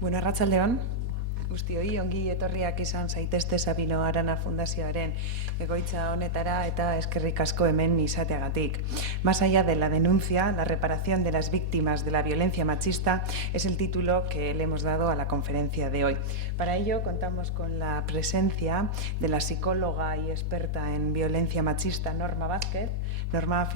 Bueno, arratsaldeon, guztioi ongi etorriak izan zaitezte Sabino Arana Fundazioaren egoitza honetara eta eskerrik asko hemen izateagatik. Más allá de la denuncia, la reparación de las víctimas de la violencia machista es el título que le hemos dado a la conferencia de hoy. Para ello contamos con la presencia de la psicóloga y experta en violencia machista Norma Vázquez. Norma,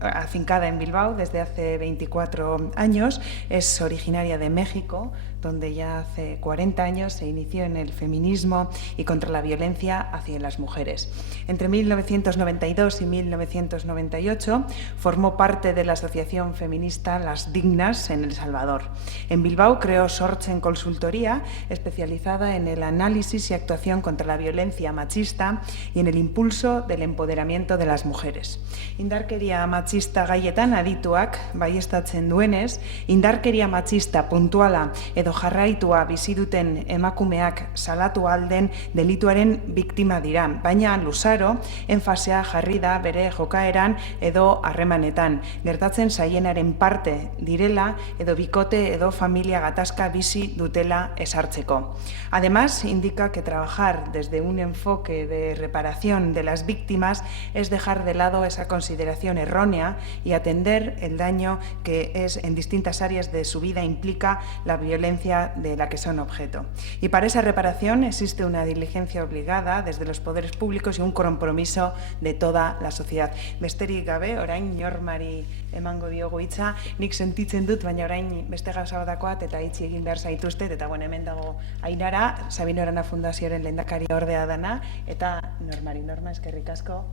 afincada en Bilbao desde hace 24 años, es originaria de México, donde ya hace 40 años se inició en el feminismo y contra la violencia hacia las mujeres. Entre 1992 y 1998 formó parte de la asociación feminista Las Dignas en El Salvador. En Bilbao creó Sortzen Consultoría, especializada en el análisis y actuación contra la violencia machista y en el impulso del empoderamiento de las mujeres. Indarkeria machista gaietan adituak baieztatzen duenez, indarkeria machista puntuala edo jarraitua bizi duten emakumeak salatu alden delituaren biktima dira, baina luzaro enfasea jarri da bere jokaeran edo harremanetan, gertatzen zaienaren parte direla edo bikote edo familia gatazka bizi dutela esartzeko. Además, indica que trabajar desde un enfoque de reparación de las víctimas es dejar de lado esa consideración errónea y atender el daño que es en distintas áreas de su vida implica la violencia de la que son objeto. Y para esa reparación existe una diligencia obligada desde los poderes públicos y un compromiso de toda la sociedad. Besterik gabe, orain Normari emango diogu hitza, nik sentitzen dut, baina orain beste gauza batakoat eta hitzi egin behar zaituztet, eta bueno, hemen dago Ainara, Sabino Arana Fundazioaren lehendakari ordea dana, eta Norma, eskerrik asko,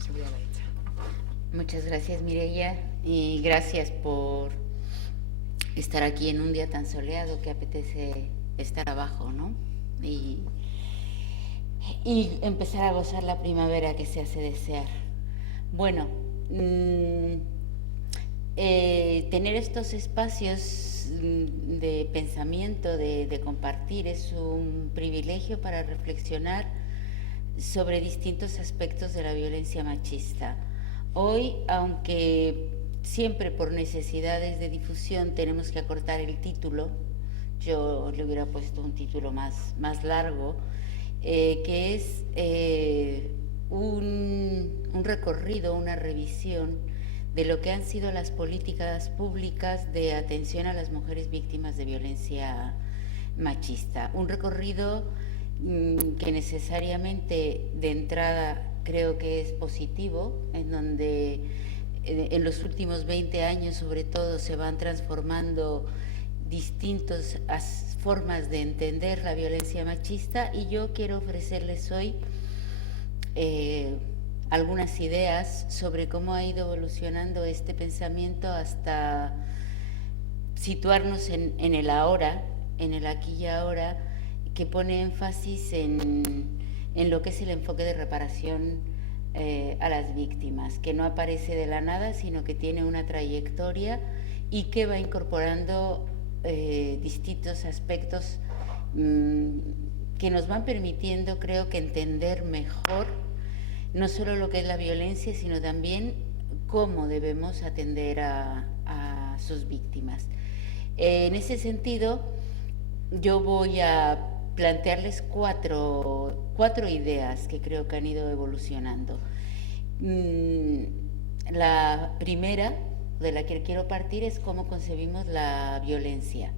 zurea da hitza. Muchas gracias, Mireia, y gracias por estar aquí en un día tan soleado que apetece estar abajo, ¿no? Y empezar a gozar la primavera que se hace desear. Bueno, tener estos espacios de pensamiento, de compartir, es un privilegio para reflexionar sobre distintos aspectos de la violencia machista. Hoy, aunque siempre por necesidades de difusión tenemos que acortar el título, yo le hubiera puesto un título más largo, que es un recorrido, una revisión de lo que han sido las políticas públicas de atención a las mujeres víctimas de violencia machista. Un recorrido que necesariamente de entrada creo que es positivo, en donde en los últimos 20 años sobre todo se van transformando distintas formas de entender la violencia machista, y yo quiero ofrecerles hoy algunas ideas sobre cómo ha ido evolucionando este pensamiento hasta situarnos en el ahora, en el aquí y ahora, que pone énfasis en lo que es el enfoque de reparación a las víctimas, que no aparece de la nada, sino que tiene una trayectoria y que va incorporando distintos aspectos que nos van permitiendo, creo que, entender mejor no solo lo que es la violencia, sino también cómo debemos atender a sus víctimas. En ese sentido, yo voy a plantearles cuatro ideas que creo que han ido evolucionando. La primera, de la que quiero partir, es cómo concebimos la violencia.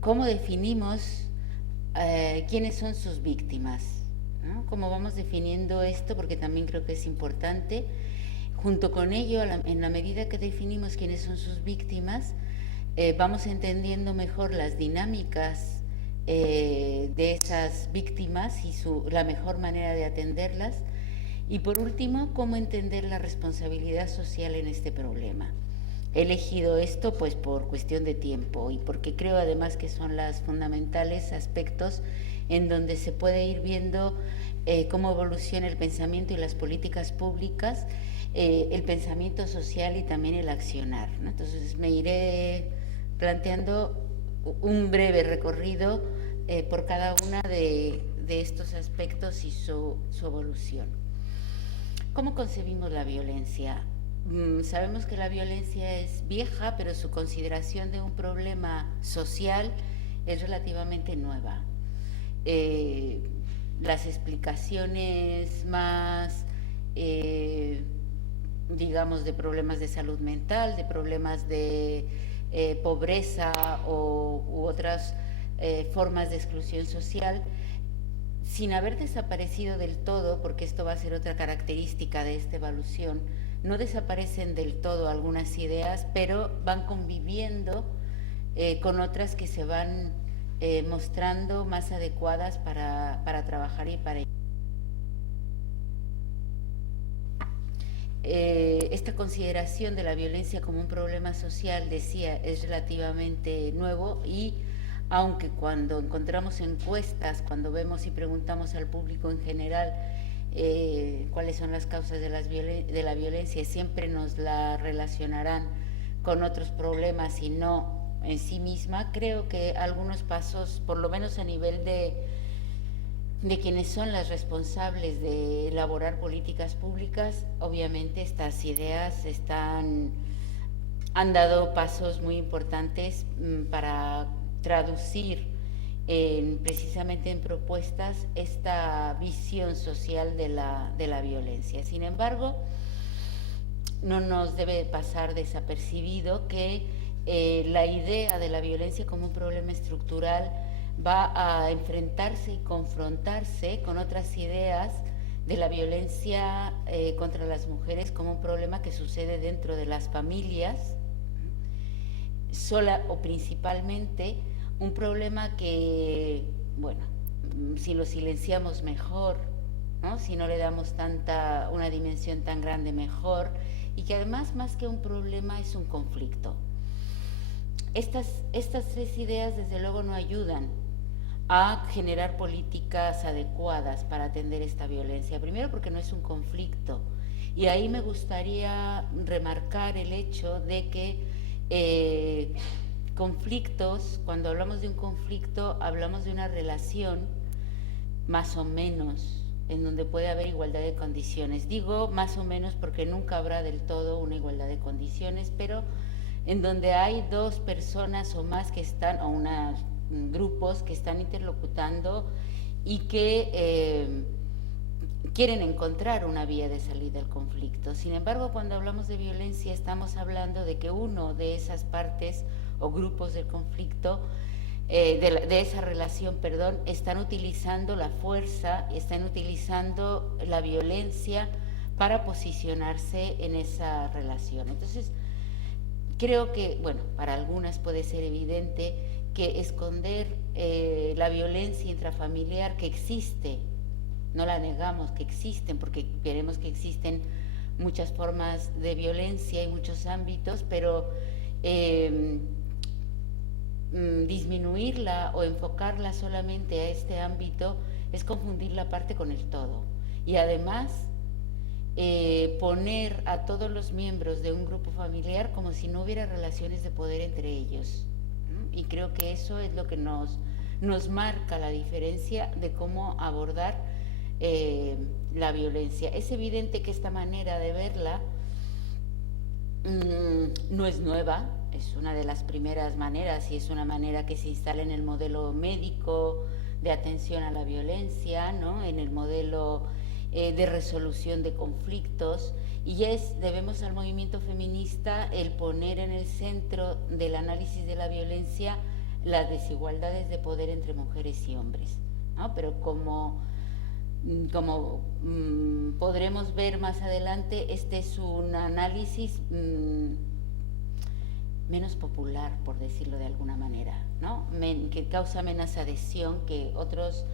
Cómo definimos quiénes son sus víctimas, ¿no? Cómo vamos definiendo esto, porque también creo que es importante. Junto con ello, en la medida que definimos quiénes son sus víctimas, vamos entendiendo mejor las dinámicas de esas víctimas y la mejor manera de atenderlas. Y por último, cómo entender la responsabilidad social en este problema. He elegido esto pues por cuestión de tiempo y porque creo además que son los fundamentales aspectos en donde se puede ir viendo cómo evoluciona el pensamiento y las políticas públicas, el pensamiento social y también el accionar, ¿no? Entonces me iré planteando un breve recorrido por cada una de estos aspectos y su evolución. ¿Cómo concebimos la violencia? Sabemos que la violencia es vieja, pero su consideración de un problema social es relativamente nueva. Las explicaciones más, digamos, de problemas de salud mental, de problemas de pobreza u otras formas de exclusión social, sin haber desaparecido del todo, porque esto va a ser otra característica de esta evolución, no desaparecen del todo algunas ideas, pero van conviviendo con otras que se van mostrando más adecuadas para trabajar y para... Esta consideración de la violencia como un problema social, decía, es relativamente nuevo, y aunque cuando encontramos encuestas, cuando vemos y preguntamos al público en general cuáles son las causas de la violencia, siempre nos la relacionarán con otros problemas y no en sí misma, creo que algunos pasos, por lo menos a nivel de quienes son las responsables de elaborar políticas públicas, obviamente estas ideas han dado pasos muy importantes para traducir precisamente en propuestas esta visión social de la violencia. Sin embargo, no nos debe pasar desapercibido que la idea de la violencia como un problema estructural va a enfrentarse y confrontarse con otras ideas de la violencia contra las mujeres como un problema que sucede dentro de las familias, sola o principalmente, un problema que, bueno, si lo silenciamos mejor, ¿no? Si no le damos una dimensión tan grande, mejor, y que además, más que un problema, es un conflicto. Estas tres ideas desde luego no ayudan a generar políticas adecuadas para atender esta violencia. Primero, porque no es un conflicto, y ahí me gustaría remarcar el hecho de que conflictos, cuando hablamos de un conflicto, hablamos de una relación más o menos en donde puede haber igualdad de condiciones. Digo más o menos porque nunca habrá del todo una igualdad de condiciones, pero en donde hay dos personas o más que están, o unos grupos que están interlocutando y que quieren encontrar una vía de salida al conflicto. Sin embargo, cuando hablamos de violencia, estamos hablando de que uno de esas partes o grupos del conflicto, de esa relación, perdón, están utilizando la fuerza, están utilizando la violencia para posicionarse en esa relación. Entonces, creo que, bueno, para algunas puede ser evidente que esconder la violencia intrafamiliar que existe, no la negamos, que existen, porque veremos que existen muchas formas de violencia y muchos ámbitos, pero disminuirla o enfocarla solamente a este ámbito es confundir la parte con el todo. Y además poner a todos los miembros de un grupo familiar como si no hubiera relaciones de poder entre ellos. Y creo que eso es lo que nos marca la diferencia de cómo abordar la violencia. Es evidente que esta manera de verla no es nueva, es una de las primeras maneras y es una manera que se instala en el modelo médico de atención a la violencia, ¿no? En el modelo de resolución de conflictos, y debemos al movimiento feminista el poner en el centro del análisis de la violencia las desigualdades de poder entre mujeres y hombres, ¿no? Pero como podremos ver más adelante, este es un análisis menos popular, por decirlo de alguna manera, ¿no? Que causa menos adhesión que otras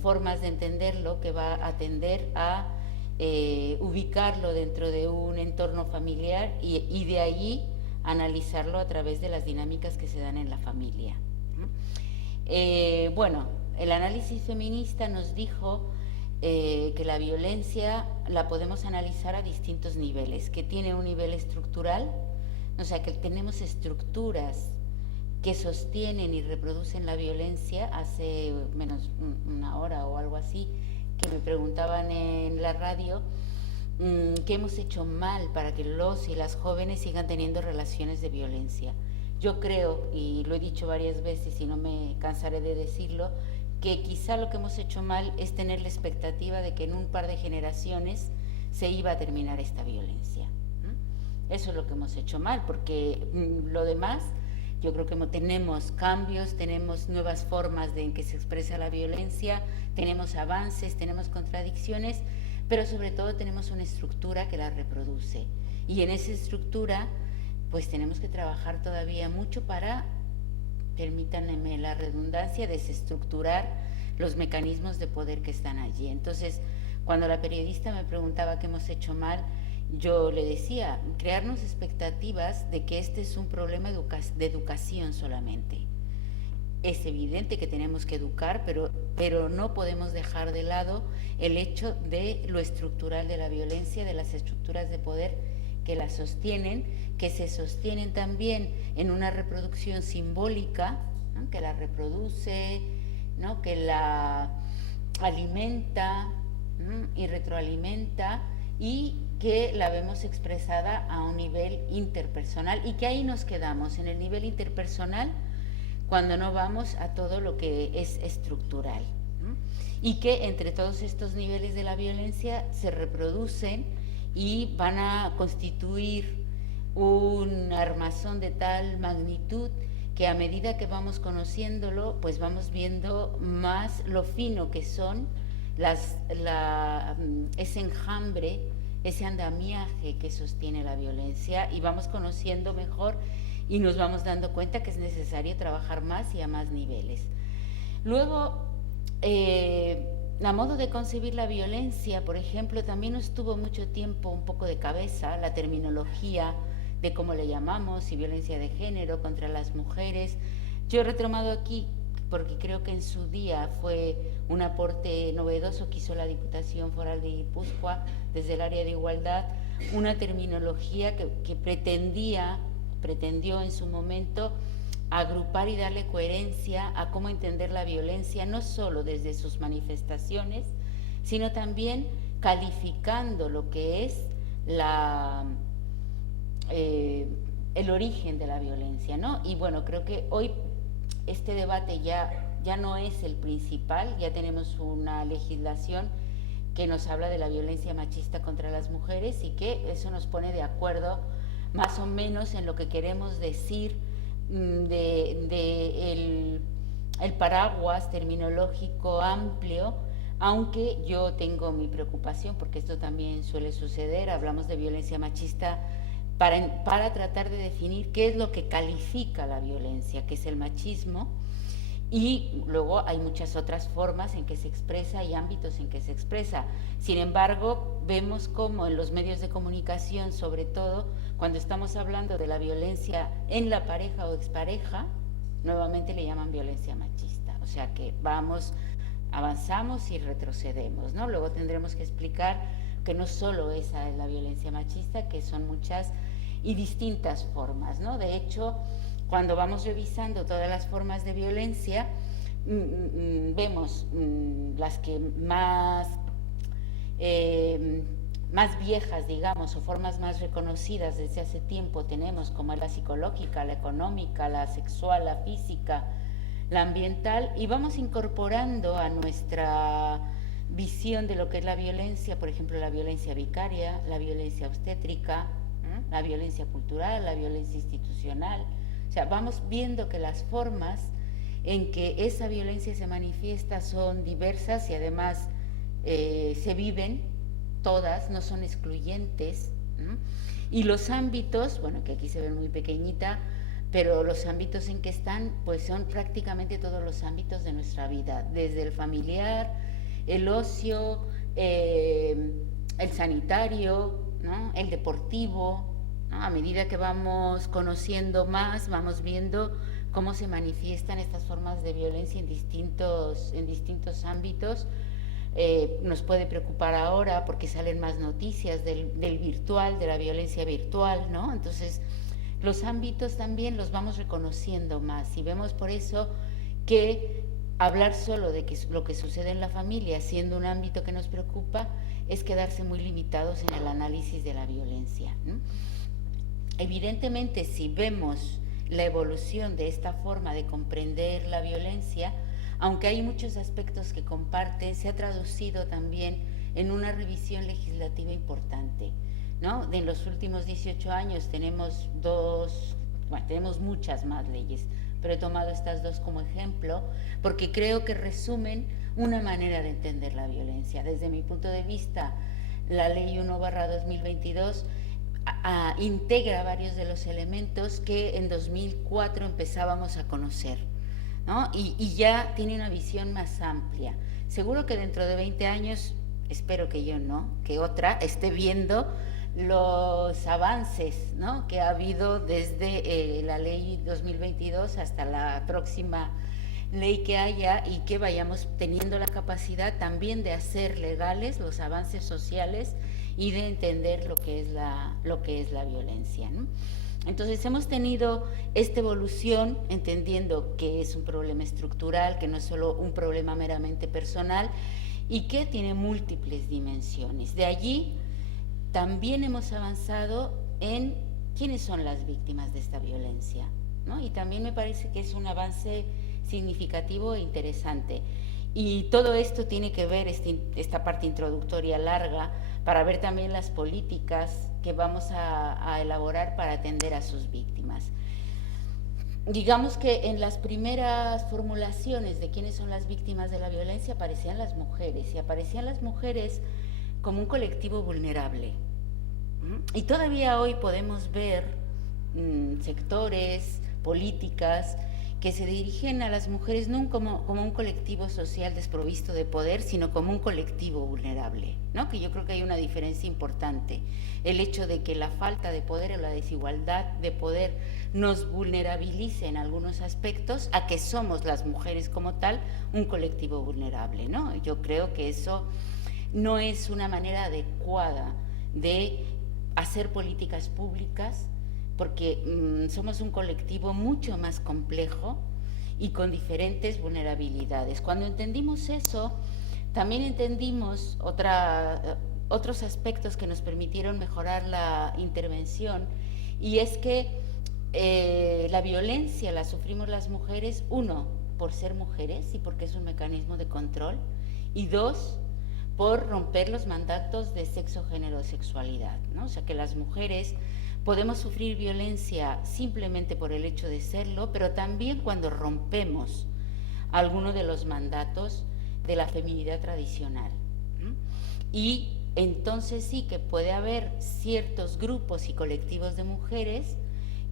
formas de entenderlo, que va a tender a ubicarlo dentro de un entorno familiar y de allí analizarlo a través de las dinámicas que se dan en la familia. Bueno, el análisis feminista nos dijo que la violencia la podemos analizar a distintos niveles, que tiene un nivel estructural, o sea, que tenemos estructuras que sostienen y reproducen la violencia. Hace menos una hora o algo así, que me preguntaban en la radio qué hemos hecho mal para que los y las jóvenes sigan teniendo relaciones de violencia. Yo creo, y lo he dicho varias veces y no me cansaré de decirlo, que quizá lo que hemos hecho mal es tener la expectativa de que en un par de generaciones se iba a terminar esta violencia. Eso es lo que hemos hecho mal, porque lo demás, yo creo que tenemos cambios, tenemos nuevas formas en que se expresa la violencia, tenemos avances, tenemos contradicciones, pero sobre todo tenemos una estructura que la reproduce. Y en esa estructura, pues tenemos que trabajar todavía mucho para, permítanme la redundancia, desestructurar los mecanismos de poder que están allí. Entonces, cuando la periodista me preguntaba qué hemos hecho mal, yo le decía, crearnos expectativas de que este es un problema de educación solamente. Es evidente que tenemos que educar, pero no podemos dejar de lado el hecho de lo estructural de la violencia, de las estructuras de poder que la sostienen, que se sostienen también en una reproducción simbólica, ¿no?, que la reproduce, ¿no?, que la alimenta, ¿no?, y retroalimenta, y que la vemos expresada a un nivel interpersonal, y que ahí nos quedamos, en el nivel interpersonal, cuando no vamos a todo lo que es estructural, ¿no? Y que entre todos estos niveles de la violencia se reproducen y van a constituir un armazón de tal magnitud que a medida que vamos conociéndolo, pues vamos viendo más lo fino que son ese enjambre, ese andamiaje que sostiene la violencia, y vamos conociendo mejor y nos vamos dando cuenta que es necesario trabajar más y a más niveles. Luego, a modo de concebir la violencia, por ejemplo, también nos tuvo mucho tiempo un poco de cabeza la terminología de cómo le llamamos, si violencia de género contra las mujeres. Yo he retomado aquí porque creo que en su día fue un aporte novedoso que hizo la Diputación Foral de Guipúzcoa desde el área de igualdad, una terminología que pretendió en su momento agrupar y darle coherencia a cómo entender la violencia, no solo desde sus manifestaciones, sino también calificando lo que es el origen de la violencia, ¿no? Y bueno, creo que hoy este debate ya no es el principal, ya tenemos una legislación que nos habla de la violencia machista contra las mujeres, y que eso nos pone de acuerdo más o menos en lo que queremos decir el paraguas terminológico amplio, aunque yo tengo mi preocupación, porque esto también suele suceder, hablamos de violencia machista para tratar de definir qué es lo que califica la violencia, que es el machismo, y luego hay muchas otras formas en que se expresa y ámbitos en que se expresa. Sin embargo, vemos cómo en los medios de comunicación, sobre todo cuando estamos hablando de la violencia en la pareja o expareja, nuevamente le llaman violencia machista. O sea que avanzamos y retrocedemos, ¿no? Luego tendremos que explicar que no solo esa es la violencia machista, que son muchas y distintas formas, ¿no? De hecho, cuando vamos revisando todas las formas de violencia, vemos las que más viejas, digamos, o formas más reconocidas desde hace tiempo tenemos, como la psicológica, la económica, la sexual, la física, la ambiental, y vamos incorporando a nuestra visión de lo que es la violencia, por ejemplo, la violencia vicaria, la violencia obstétrica, la violencia cultural, la violencia institucional. O sea, vamos viendo que las formas en que esa violencia se manifiesta son diversas y además se viven todas, no son excluyentes, ¿no? Y los ámbitos, bueno, que aquí se ven muy pequeñita, pero los ámbitos en que están, pues son prácticamente todos los ámbitos de nuestra vida, desde el familiar, el ocio, el sanitario, ¿no?, el deportivo, ¿no? A medida que vamos conociendo más, vamos viendo cómo se manifiestan estas formas de violencia en distintos ámbitos. Nos puede preocupar ahora porque salen más noticias del virtual, de la violencia virtual, ¿no? Entonces, los ámbitos también los vamos reconociendo más, y vemos por eso que hablar solo de lo que sucede en la familia, siendo un ámbito que nos preocupa, es quedarse muy limitados en el análisis de la violencia, ¿no? Evidentemente, si vemos la evolución de esta forma de comprender la violencia, aunque hay muchos aspectos que comparten, se ha traducido también en una revisión legislativa importante, ¿no? En los últimos 18 años tenemos tenemos muchas más leyes, pero he tomado estas dos como ejemplo porque creo que resumen una manera de entender la violencia. Desde mi punto de vista, la Ley 1/2022 integra varios de los elementos que en 2004 empezábamos a conocer, ¿no? Y ya tiene una visión más amplia. Seguro que dentro de 20 años, espero que yo no, que otra esté viendo los avances, ¿no?, que ha habido desde la ley 2022 hasta la próxima ley que haya, y que vayamos teniendo la capacidad también de hacer legales los avances sociales y de entender lo que es la violencia, ¿no? Entonces hemos tenido esta evolución entendiendo que es un problema estructural, que no es solo un problema meramente personal y que tiene múltiples dimensiones. De allí también hemos avanzado en quiénes son las víctimas de esta violencia, ¿no? Y también me parece que es un avance significativo e interesante. Y todo esto tiene que ver, esta parte introductoria larga, para ver también las políticas que vamos a elaborar para atender a sus víctimas. Digamos que en las primeras formulaciones de quiénes son las víctimas de la violencia aparecían las mujeres, y aparecían las mujeres como un colectivo vulnerable. Y todavía hoy podemos ver sectores, políticas que se dirigen a las mujeres no como un colectivo social desprovisto de poder, sino como un colectivo vulnerable, ¿no? Que yo creo que hay una diferencia importante. El hecho de que la falta de poder o la desigualdad de poder nos vulnerabilice en algunos aspectos, a que somos las mujeres como tal un colectivo vulnerable, ¿no? Yo creo que eso no es una manera adecuada de hacer políticas públicas, porque somos un colectivo mucho más complejo y con diferentes vulnerabilidades. Cuando entendimos eso, también entendimos otros aspectos que nos permitieron mejorar la intervención, y es que la violencia la sufrimos las mujeres, uno, por ser mujeres y porque es un mecanismo de control, y dos, por romper los mandatos de sexo, género, sexualidad, ¿no? O sea, que las mujeres podemos sufrir violencia simplemente por el hecho de serlo, pero también cuando rompemos alguno de los mandatos de la feminidad tradicional, ¿no? Y entonces sí que puede haber ciertos grupos y colectivos de mujeres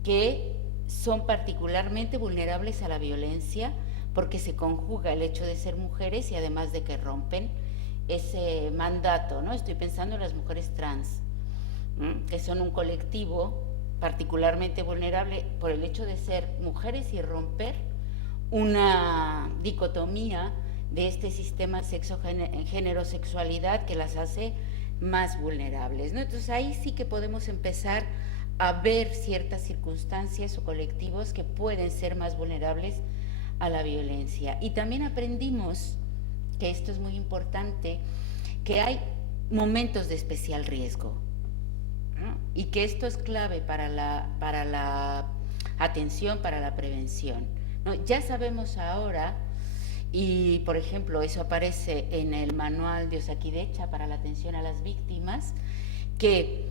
que son particularmente vulnerables a la violencia, porque se conjuga el hecho de ser mujeres y además de que rompen ese mandato, ¿no? Estoy pensando en las mujeres trans, que son un colectivo particularmente vulnerable por el hecho de ser mujeres y romper una dicotomía de este sistema sexo, género, sexualidad, que las hace más vulnerables, ¿no? Entonces ahí sí que podemos empezar a ver ciertas circunstancias o colectivos que pueden ser más vulnerables a la violencia. Y también aprendimos, que esto es muy importante, que hay momentos de especial riesgo, ¿no? Y que esto es clave para la atención, para la prevención, ¿no? Ya sabemos ahora, y por ejemplo eso aparece en el manual de Osakidecha para la atención a las víctimas, que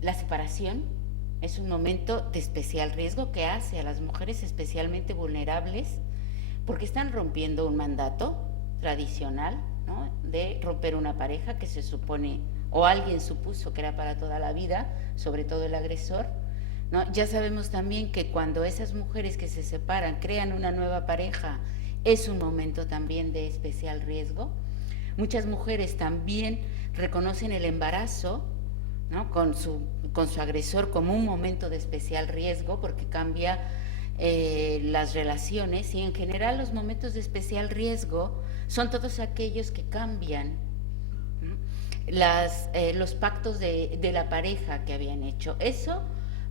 la separación es un momento de especial riesgo que hace a las mujeres especialmente vulnerables, porque están rompiendo un mandato tradicional, ¿no?, de romper una pareja que se supone, o alguien supuso que era para toda la vida, sobre todo el agresor, ¿no? Ya sabemos también que cuando esas mujeres que se separan crean una nueva pareja, es un momento también de especial riesgo. Muchas mujeres también reconocen el embarazo, ¿no?, con su agresor como un momento de especial riesgo, porque cambia las relaciones, y en general los momentos de especial riesgo son todos aquellos que cambian, ¿no?, los pactos de la pareja que habían hecho. Eso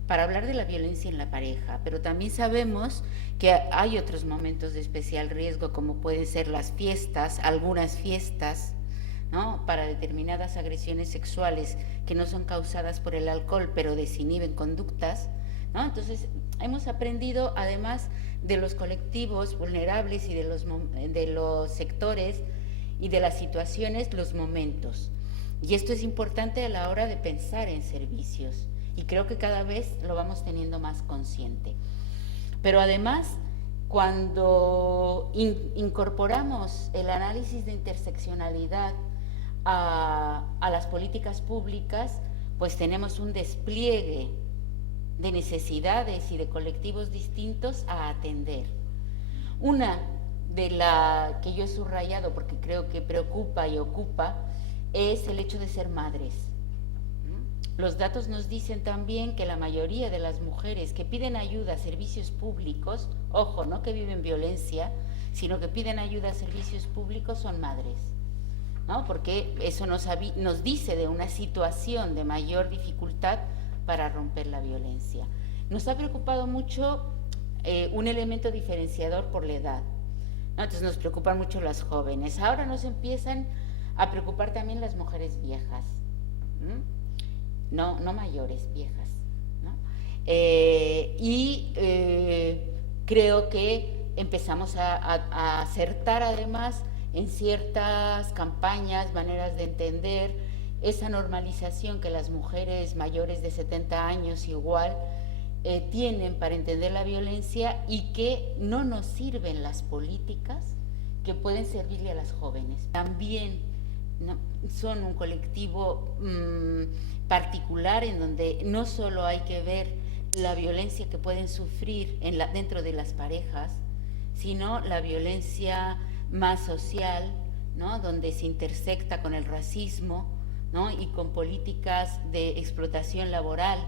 para hablar de la violencia en la pareja, pero también sabemos que hay otros momentos de especial riesgo, como pueden ser las fiestas, algunas fiestas, ¿no? Para determinadas agresiones sexuales que no son causadas por el alcohol, pero desinhiben conductas, ¿no? Entonces, hemos aprendido, además de los colectivos vulnerables y de los sectores y de las situaciones, los momentos. Y esto es importante a la hora de pensar en servicios. Y creo que cada vez lo vamos teniendo más consciente. Pero además, cuando incorporamos el análisis de interseccionalidad a las políticas públicas, pues tenemos un despliegue de necesidades y de colectivos distintos a atender. Una de la que yo he subrayado, porque creo que preocupa y ocupa, es el hecho de ser madres. Los datos nos dicen también que la mayoría de las mujeres que piden ayuda a servicios públicos, ojo, no que viven violencia, sino que piden ayuda a servicios públicos, son madres, ¿no? Porque eso nos dice de una situación de mayor dificultad para romper la violencia. Nos ha preocupado mucho un elemento diferenciador por la edad, ¿no? Entonces nos preocupan mucho las jóvenes. Ahora nos empiezan a preocupar también las mujeres viejas, no mayores, viejas, ¿no? Creo que empezamos a acertar además en ciertas campañas, maneras de entender esa normalización que las mujeres mayores de 70 años igual tienen para entender la violencia, y que no nos sirven las políticas que pueden servirle a las jóvenes. También, ¿no?, son un colectivo particular en donde no solo hay que ver la violencia que pueden sufrir dentro de las parejas, sino la violencia más social, ¿no?, donde se intersecta con el racismo, ¿no?, y con políticas de explotación laboral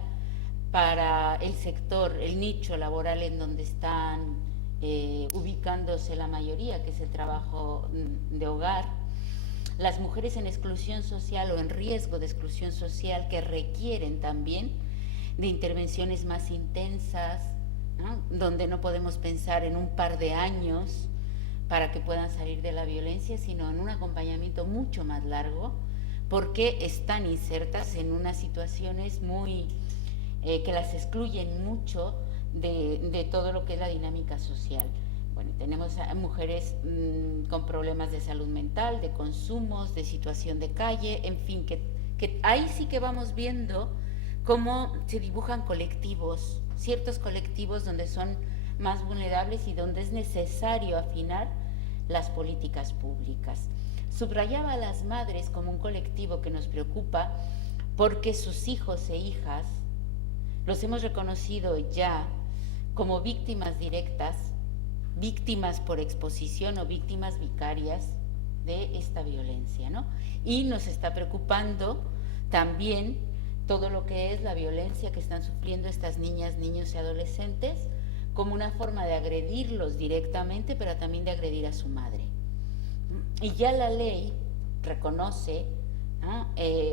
para el sector, el nicho laboral en donde están ubicándose la mayoría, que es el trabajo de hogar. Las mujeres en exclusión social o en riesgo de exclusión social, que requieren también de intervenciones más intensas, ¿no?, donde no podemos pensar en un par de años para que puedan salir de la violencia, sino en un acompañamiento mucho más largo, porque están insertas en unas situaciones muy que las excluyen mucho de todo lo que es la dinámica social. Bueno, tenemos a mujeres con problemas de salud mental, de consumos, de situación de calle, en fin, que ahí sí que vamos viendo cómo se dibujan colectivos, ciertos colectivos donde son más vulnerables y donde es necesario afinar las políticas públicas. Subrayaba a las madres como un colectivo que nos preocupa porque sus hijos e hijas los hemos reconocido ya como víctimas directas, víctimas por exposición o víctimas vicarias de esta violencia, ¿no? Y nos está preocupando también todo lo que es la violencia que están sufriendo estas niñas, niños y adolescentes, como una forma de agredirlos directamente, pero también de agredir a su madre. Y ya la ley reconoce, ¿no?,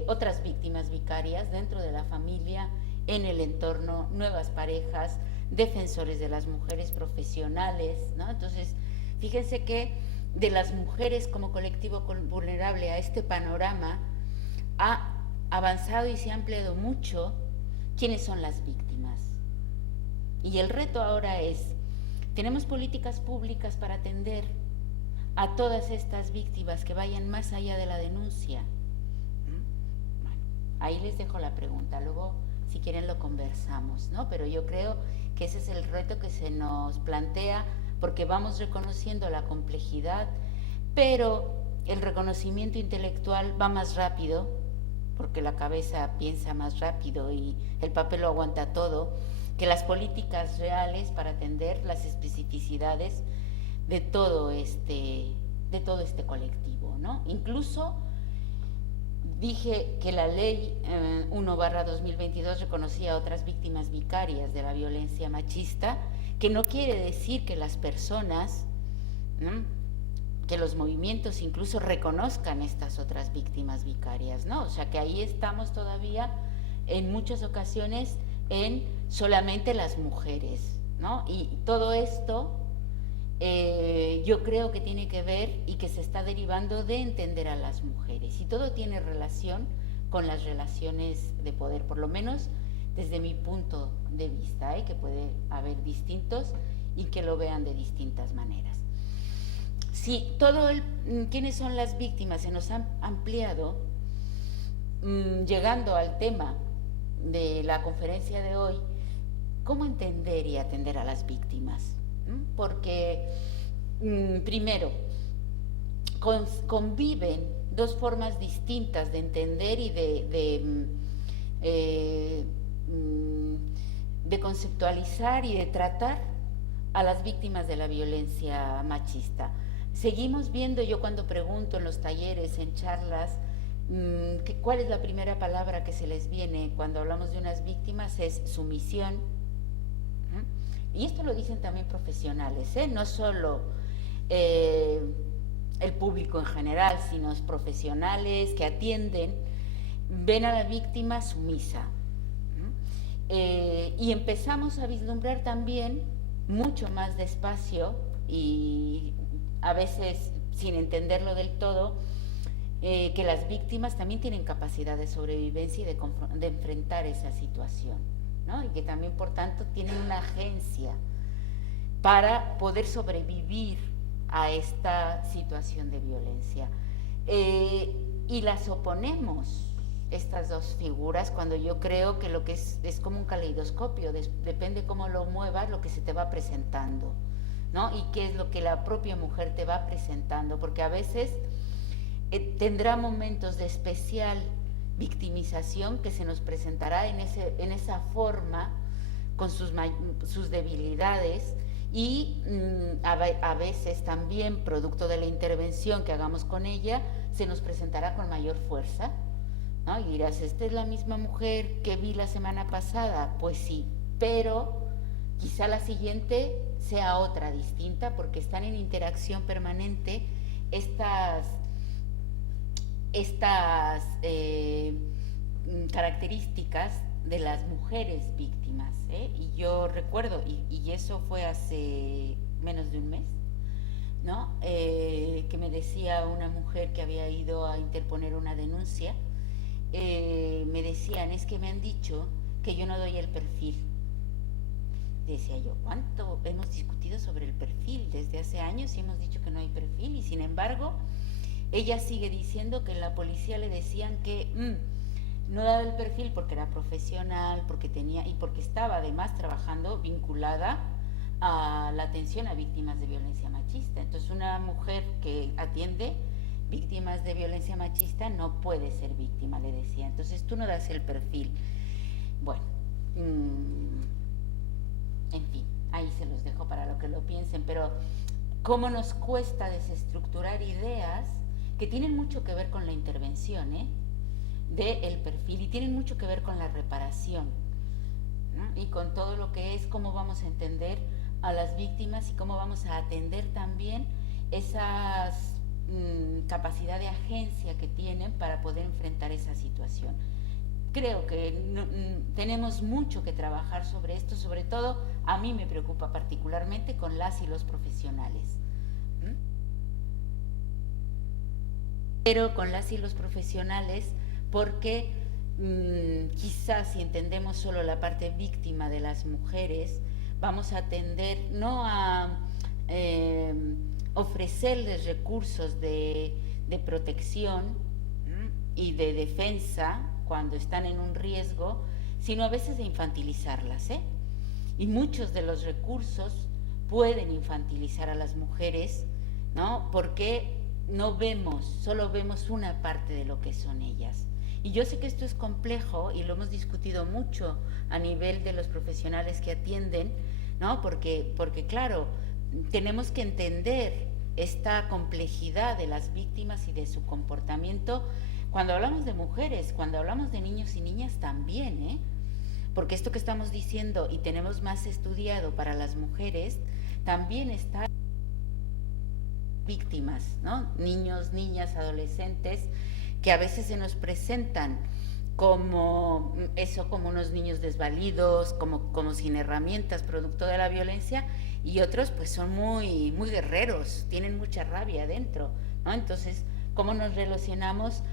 otras víctimas vicarias dentro de la familia, en el entorno, nuevas parejas, defensores de las mujeres, profesionales, ¿no? Entonces, fíjense que de las mujeres como colectivo vulnerable a este panorama ha avanzado y se ha ampliado mucho quiénes son las víctimas. Y el reto ahora es, ¿tenemos políticas públicas para atender a todas estas víctimas que vayan más allá de la denuncia? Bueno, ahí les dejo la pregunta, luego si quieren lo conversamos, ¿no? Pero yo creo que ese es el reto que se nos plantea, porque vamos reconociendo la complejidad, pero el reconocimiento intelectual va más rápido, porque la cabeza piensa más rápido y el papel lo aguanta todo, que las políticas reales para atender las especificidades de todo este colectivo, ¿no? Incluso dije que la ley 1/2022 reconocía a otras víctimas vicarias de la violencia machista, que no quiere decir que las personas, ¿no?, que los movimientos incluso reconozcan estas otras víctimas vicarias, ¿no? O sea que ahí estamos todavía en muchas ocasiones en solamente las mujeres, ¿no? Y todo esto yo creo que tiene que ver y que se está derivando de entender a las mujeres. Y todo tiene relación con las relaciones de poder, por lo menos desde mi punto de vista, que puede haber distintos y que lo vean de distintas maneras. Si quiénes son las víctimas se nos han ampliado, llegando al tema de la conferencia de hoy, ¿cómo entender y atender a las víctimas? Porque, primero, conviven dos formas distintas de entender y de conceptualizar y de tratar a las víctimas de la violencia machista. Seguimos viendo, yo cuando pregunto en los talleres, en charlas, ¿cuál es la primera palabra que se les viene cuando hablamos de unas víctimas? Es sumisión. Y esto lo dicen también profesionales, no solo el público en general, sino profesionales que atienden, ven a la víctima sumisa. Y empezamos a vislumbrar también, mucho más despacio y a veces sin entenderlo del todo, que las víctimas también tienen capacidad de sobrevivencia y de enfrentar esa situación, ¿no? Y que también, por tanto, tienen una agencia para poder sobrevivir a esta situación de violencia. Y las oponemos, estas dos figuras, cuando yo creo que lo que es como un caleidoscopio, depende cómo lo muevas, lo que se te va presentando, ¿no? Y qué es lo que la propia mujer te va presentando, porque a veces tendrá momentos de especial victimización que se nos presentará en esa forma, con sus debilidades, y a veces también, producto de la intervención que hagamos con ella, se nos presentará con mayor fuerza, ¿no? Y dirás, ¿esta es la misma mujer que vi la semana pasada? Pues sí, pero quizá la siguiente sea otra, distinta, porque están en interacción permanente estas características de las mujeres víctimas, y yo recuerdo, y eso fue hace menos de un mes, ¿no? Que me decía una mujer que había ido a interponer una denuncia, me decían, es que me han dicho que yo no doy el perfil. Decía yo, ¿cuánto hemos discutido sobre el perfil? Desde hace años y hemos dicho que no hay perfil, y sin embargo ella sigue diciendo que en la policía le decían que no daba el perfil porque era profesional, porque estaba además trabajando vinculada a la atención a víctimas de violencia machista. Entonces, una mujer que atiende víctimas de violencia machista no puede ser víctima, le decía. Entonces, tú no das el perfil. Bueno, en fin, ahí se los dejo para lo que lo piensen, pero cómo nos cuesta desestructurar ideas que tienen mucho que ver con la intervención, del perfil, y tienen mucho que ver con la reparación, ¿no? Y con todo lo que es cómo vamos a entender a las víctimas y cómo vamos a atender también esas capacidad de agencia que tienen para poder enfrentar esa situación. Creo que tenemos mucho que trabajar sobre esto, sobre todo a mí me preocupa particularmente con las y los profesionales. Pero con las y los profesionales, porque quizás si entendemos solo la parte víctima de las mujeres, vamos a tender no a ofrecerles recursos de protección y de defensa cuando están en un riesgo, sino a veces de infantilizarlas, y muchos de los recursos pueden infantilizar a las mujeres, ¿no? Porque solo vemos una parte de lo que son ellas. Y yo sé que esto es complejo y lo hemos discutido mucho a nivel de los profesionales que atienden, ¿no? Porque claro, tenemos que entender esta complejidad de las víctimas y de su comportamiento cuando hablamos de mujeres, cuando hablamos de niños y niñas también, porque esto que estamos diciendo y tenemos más estudiado para las mujeres, también está víctimas, ¿no? Niños, niñas, adolescentes, que a veces se nos presentan como eso, como unos niños desvalidos, como sin herramientas, producto de la violencia, y otros pues son muy guerreros, tienen mucha rabia adentro, ¿no? Entonces, ¿cómo nos relacionamos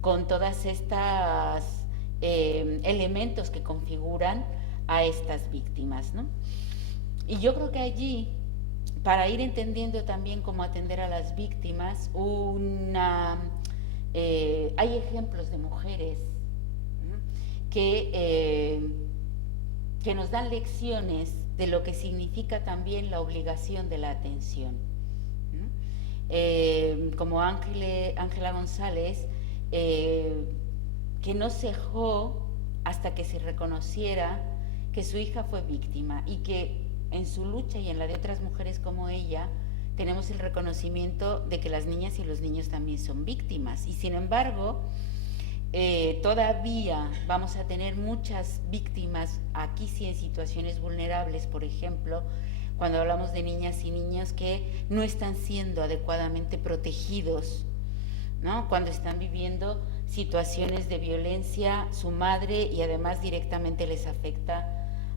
con todas estas elementos que configuran a estas víctimas, ¿no? Y yo creo que allí, para ir entendiendo también cómo atender a las víctimas, hay ejemplos de mujeres, ¿no?, que nos dan lecciones de lo que significa también la obligación de la atención, ¿no? Como Ángela González, que no cejó hasta que se reconociera que su hija fue víctima, y que en su lucha y en la de otras mujeres como ella tenemos el reconocimiento de que las niñas y los niños también son víctimas, y sin embargo todavía vamos a tener muchas víctimas, aquí sí en situaciones vulnerables, por ejemplo, cuando hablamos de niñas y niños que no están siendo adecuadamente protegidos, ¿no?, cuando están viviendo situaciones de violencia su madre, y además directamente les afecta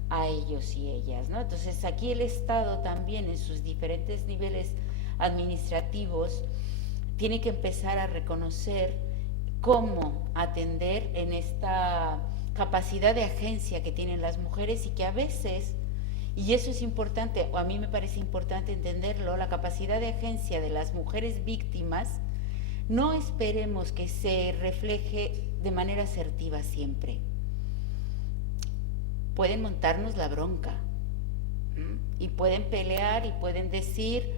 a ellos y ellas, ¿no? Entonces aquí el Estado también en sus diferentes niveles administrativos tiene que empezar a reconocer cómo atender en esta capacidad de agencia que tienen las mujeres, y que a veces, y eso es importante, o a mí me parece importante entenderlo, la capacidad de agencia de las mujeres víctimas no esperemos que se refleje de manera asertiva siempre. Pueden montarnos la bronca, y pueden pelear y pueden decir,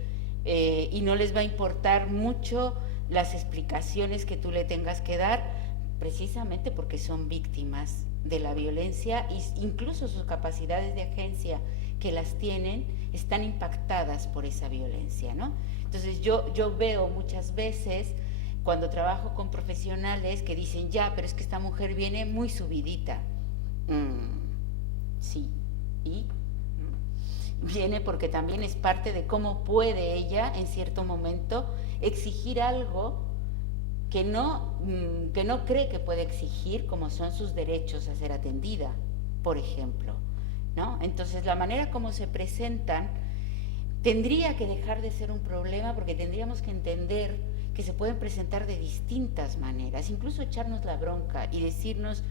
y no les va a importar mucho las explicaciones que tú le tengas que dar, precisamente porque son víctimas de la violencia, e incluso sus capacidades de agencia que las tienen están impactadas por esa violencia, ¿no? Entonces yo veo muchas veces cuando trabajo con profesionales que dicen, ya, pero es que esta mujer viene muy subidita. Sí, y viene porque también es parte de cómo puede ella en cierto momento exigir algo que no cree que puede exigir, como son sus derechos a ser atendida, por ejemplo, ¿no? Entonces la manera como se presentan tendría que dejar de ser un problema, porque tendríamos que entender que se pueden presentar de distintas maneras, incluso echarnos la bronca y decirnos,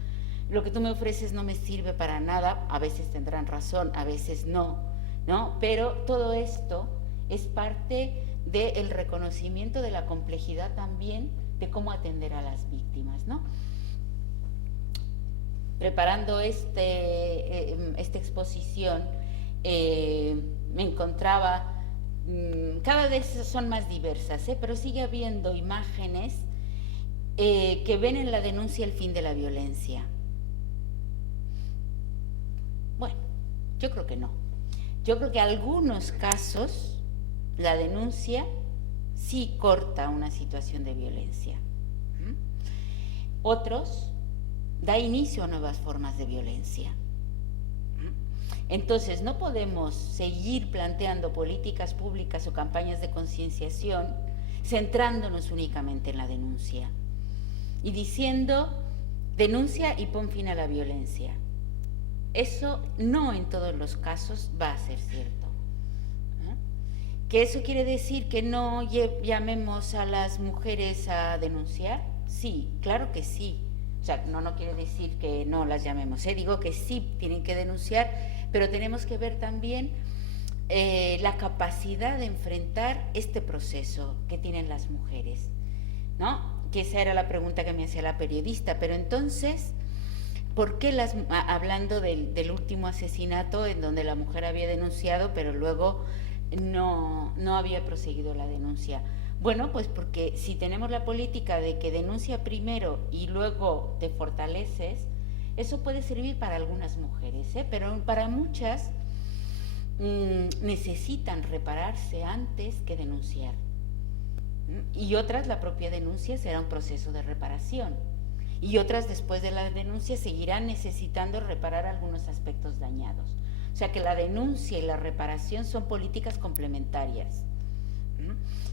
lo que tú me ofreces no me sirve para nada. A veces tendrán razón, a veces no, ¿no? Pero todo esto es parte del reconocimiento de la complejidad también de cómo atender a las víctimas, ¿no? Preparando esta exposición, me encontraba, cada vez son más diversas, pero sigue habiendo imágenes que ven en la denuncia el fin de la violencia. Bueno, yo creo que no. Yo creo que en algunos casos la denuncia sí corta una situación de violencia. Otros da inicio a nuevas formas de violencia. Entonces no podemos seguir planteando políticas públicas o campañas de concienciación centrándonos únicamente en la denuncia y diciendo denuncia y pon fin a la violencia. Eso no en todos los casos va a ser cierto. ¿Que eso quiere decir que no llamemos a las mujeres a denunciar? Sí, claro que sí. O sea, no quiere decir que no las llamemos, digo que sí tienen que denunciar, pero tenemos que ver también la capacidad de enfrentar este proceso que tienen las mujeres, ¿no? Que esa era la pregunta que me hacía la periodista. Pero entonces, ¿por qué hablando del último asesinato en donde la mujer había denunciado, pero luego no había proseguido la denuncia? Bueno, pues porque si tenemos la política de que denuncia primero y luego te fortaleces, eso puede servir para algunas mujeres, pero para muchas necesitan repararse antes que denunciar. Y otras, la propia denuncia será un proceso de reparación. Y otras, después de la denuncia, seguirán necesitando reparar algunos aspectos dañados. O sea que la denuncia y la reparación son políticas complementarias.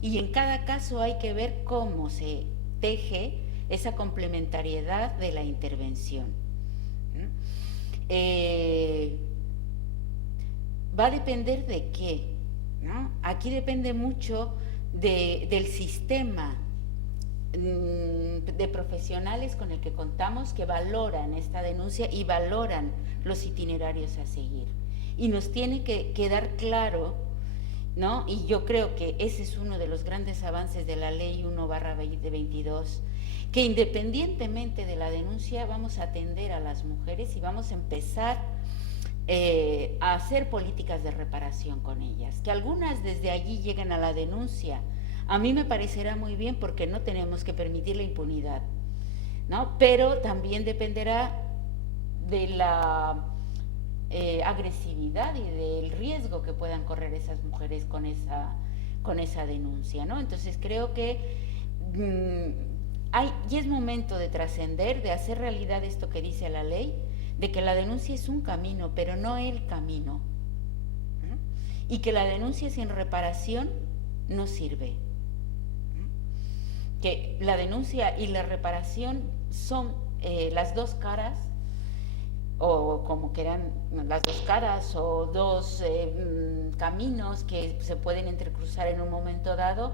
Y en cada caso hay que ver cómo se teje esa complementariedad de la intervención. Va a depender de qué, ¿no? Aquí depende mucho del sistema de profesionales con el que contamos, que valoran esta denuncia y valoran los itinerarios a seguir. Y nos tiene que quedar claro, ¿no? Y yo creo que ese es uno de los grandes avances de la Ley 1/2022, que independientemente de la denuncia vamos a atender a las mujeres y vamos a empezar a hacer políticas de reparación con ellas. Que algunas desde allí lleguen a la denuncia, a mí me parecerá muy bien, porque no tenemos que permitir la impunidad, ¿no? Pero también dependerá de la agresividad y del riesgo que puedan correr esas mujeres con esa denuncia, ¿no? Entonces creo que y es momento de trascender, de hacer realidad esto que dice la ley, de que la denuncia es un camino, pero no el camino, ¿no? Y que la denuncia sin reparación no sirve, ¿no? Que la denuncia y la reparación son las dos caras, o como quieran, las dos caras o dos caminos que se pueden entrecruzar en un momento dado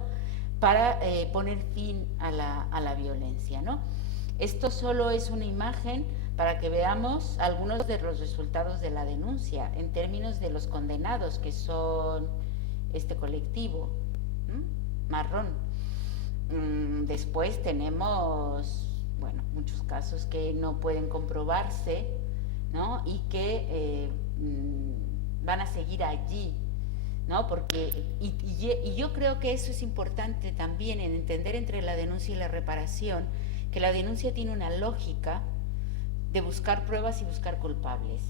para poner fin a la violencia, ¿no? Esto solo es una imagen para que veamos algunos de los resultados de la denuncia en términos de los condenados, que son este colectivo marrón. Después tenemos, bueno, muchos casos que no pueden comprobarse, ¿no? Y que van a seguir allí, ¿no? Porque, y yo creo que eso es importante también, en entender entre la denuncia y la reparación, que la denuncia tiene una lógica de buscar pruebas y buscar culpables.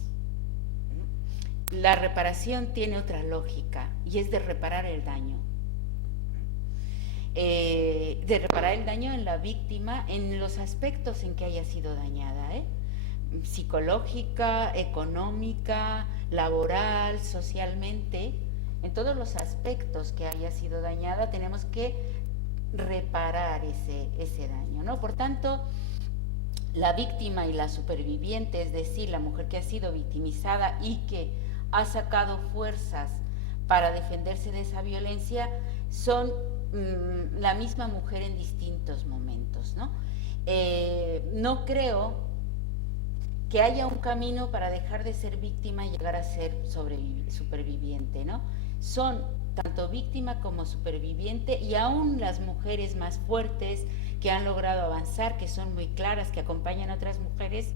La reparación tiene otra lógica, y es de reparar el daño. De reparar el daño en la víctima en los aspectos en que haya sido dañada, psicológica, económica, laboral, socialmente, en todos los aspectos que haya sido dañada tenemos que reparar ese daño, ¿no? Por tanto, la víctima y la superviviente, es decir, la mujer que ha sido victimizada y que ha sacado fuerzas para defenderse de esa violencia, son la misma mujer en distintos momentos, ¿no? No creo que haya un camino para dejar de ser víctima y llegar a ser superviviente, ¿no? Son tanto víctima como superviviente, y aún las mujeres más fuertes que han logrado avanzar, que son muy claras, que acompañan a otras mujeres,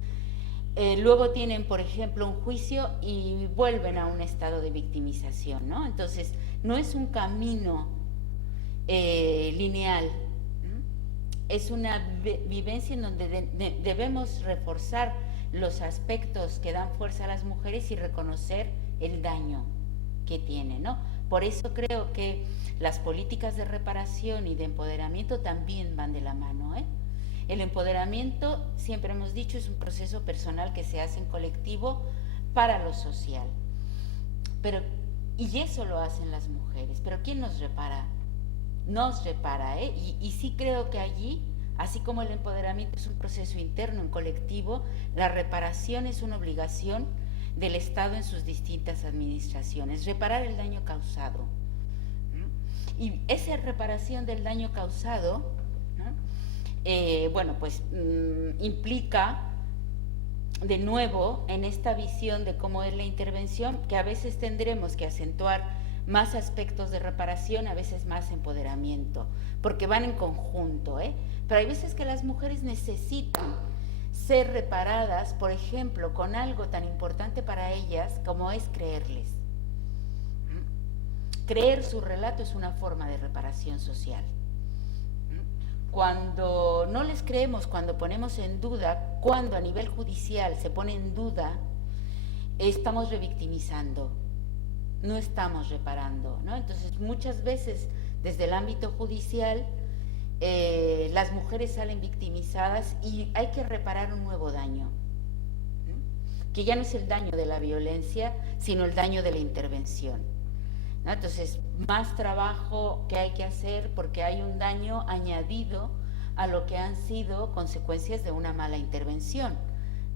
luego tienen, por ejemplo, un juicio y vuelven a un estado de victimización, ¿no? Entonces, no es un camino lineal, ¿no? Es una vivencia en donde debemos reforzar los aspectos que dan fuerza a las mujeres y reconocer el daño que tienen, ¿no? Por eso creo que las políticas de reparación y de empoderamiento también van de la mano, El empoderamiento, siempre hemos dicho, es un proceso personal que se hace en colectivo para lo social. Y eso lo hacen las mujeres. Pero ¿quién nos repara? Nos repara, Y sí creo que allí, así como el empoderamiento es un proceso interno, en colectivo, la reparación es una obligación del Estado en sus distintas administraciones, reparar el daño causado. Y esa reparación del daño causado, ¿no? Bueno, pues implica, de nuevo, en esta visión de cómo es la intervención, que a veces tendremos que acentuar más aspectos de reparación, a veces más empoderamiento, porque van en conjunto, Pero hay veces que las mujeres necesitan ser reparadas, por ejemplo, con algo tan importante para ellas como es creerles. Creer su relato es una forma de reparación social. Cuando no les creemos, cuando ponemos en duda, cuando a nivel judicial se pone en duda, estamos revictimizando, no estamos reparando, ¿no? Entonces, muchas veces desde el ámbito judicial las mujeres salen victimizadas y hay que reparar un nuevo daño, ¿no? Que ya no es el daño de la violencia, sino el daño de la intervención, ¿no? Entonces, más trabajo que hay que hacer porque hay un daño añadido a lo que han sido consecuencias de una mala intervención,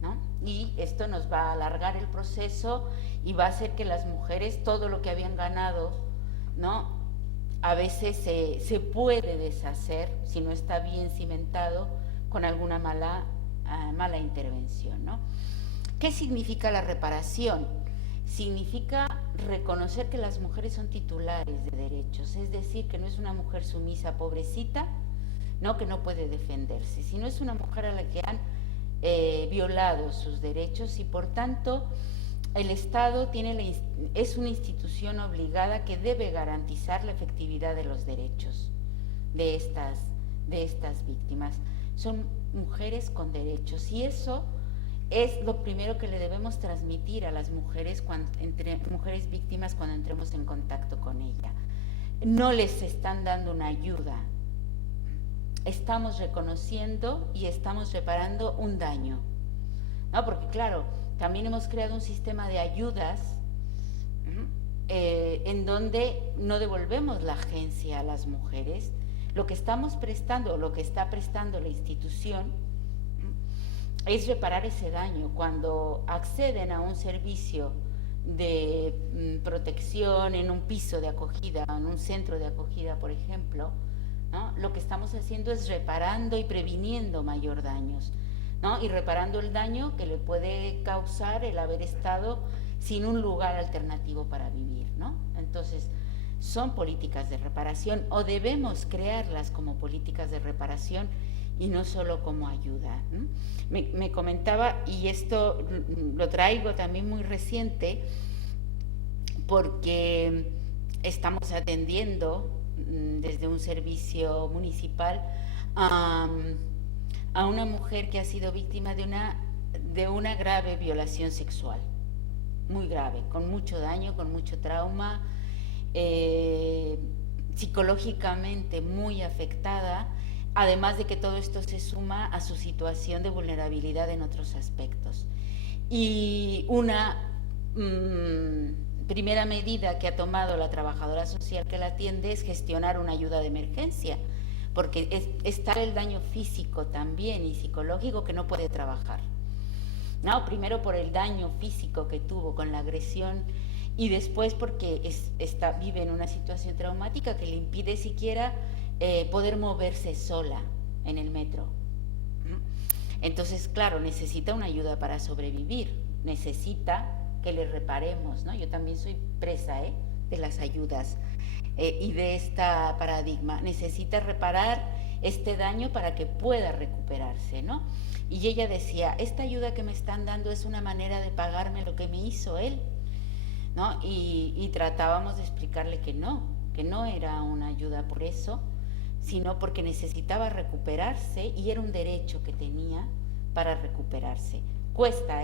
¿no? Y esto nos va a alargar el proceso y va a hacer que las mujeres, todo lo que habían ganado, ¿no?, a veces se puede deshacer, si no está bien cimentado, con alguna mala intervención, ¿no? ¿Qué significa la reparación? Significa reconocer que las mujeres son titulares de derechos, es decir, que no es una mujer sumisa, pobrecita, ¿no?, que no puede defenderse, sino es una mujer a la que han violado sus derechos y por tanto el Estado es una institución obligada que debe garantizar la efectividad de los derechos de estas víctimas. Son mujeres con derechos y eso es lo primero que le debemos transmitir a las mujeres, mujeres víctimas, cuando entremos en contacto con ella. No les están dando una ayuda, estamos reconociendo y estamos reparando un daño, ¿no? Porque claro, también hemos creado un sistema de ayudas en donde no devolvemos la agencia a las mujeres. Lo que estamos prestando, lo que está prestando la institución, es reparar ese daño. Cuando acceden a un servicio de protección en un piso de acogida, en un centro de acogida, por ejemplo, ¿no?, lo que estamos haciendo es reparando y previniendo mayor daños, ¿no?, y reparando el daño que le puede causar el haber estado sin un lugar alternativo para vivir, ¿no? Entonces, son políticas de reparación, o debemos crearlas como políticas de reparación y no solo como ayuda, ¿no? Me comentaba, y esto lo traigo también muy reciente, porque estamos atendiendo desde un servicio municipal a una mujer que ha sido víctima de una grave violación sexual, muy grave, con mucho daño, con mucho trauma, psicológicamente muy afectada, además de que todo esto se suma a su situación de vulnerabilidad en otros aspectos. Y una primera medida que ha tomado la trabajadora social que la atiende es gestionar una ayuda de emergencia, porque está el daño físico también y psicológico, que no puede trabajar, ¿no? Primero por el daño físico que tuvo con la agresión y después porque vive en una situación traumática que le impide siquiera poder moverse sola en el metro. Entonces, claro, necesita una ayuda para sobrevivir, necesita que le reparemos, ¿no? Yo también soy presa de las ayudas y de este paradigma. Necesita reparar este daño para que pueda recuperarse, ¿no? Y ella decía, esta ayuda que me están dando es una manera de pagarme lo que me hizo él, ¿no? Y tratábamos de explicarle que no era una ayuda por eso, sino porque necesitaba recuperarse y era un derecho que tenía para recuperarse. Cuesta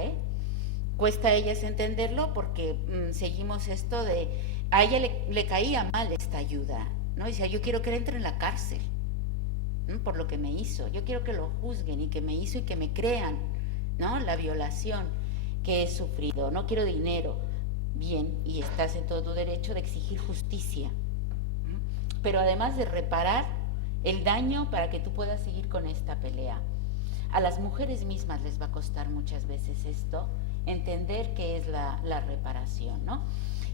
a ellas entenderlo porque seguimos esto de, a ella le caía mal esta ayuda, ¿no? Decía, yo quiero que él entre en la cárcel, ¿no?, por lo que me hizo, yo quiero que lo juzguen y que me hizo y que me crean, ¿no?, la violación que he sufrido, no quiero dinero. Bien, y estás en todo tu derecho de exigir justicia, pero además de reparar el daño para que tú puedas seguir con esta pelea. A las mujeres mismas les va a costar muchas veces esto, entender qué es la reparación, ¿no?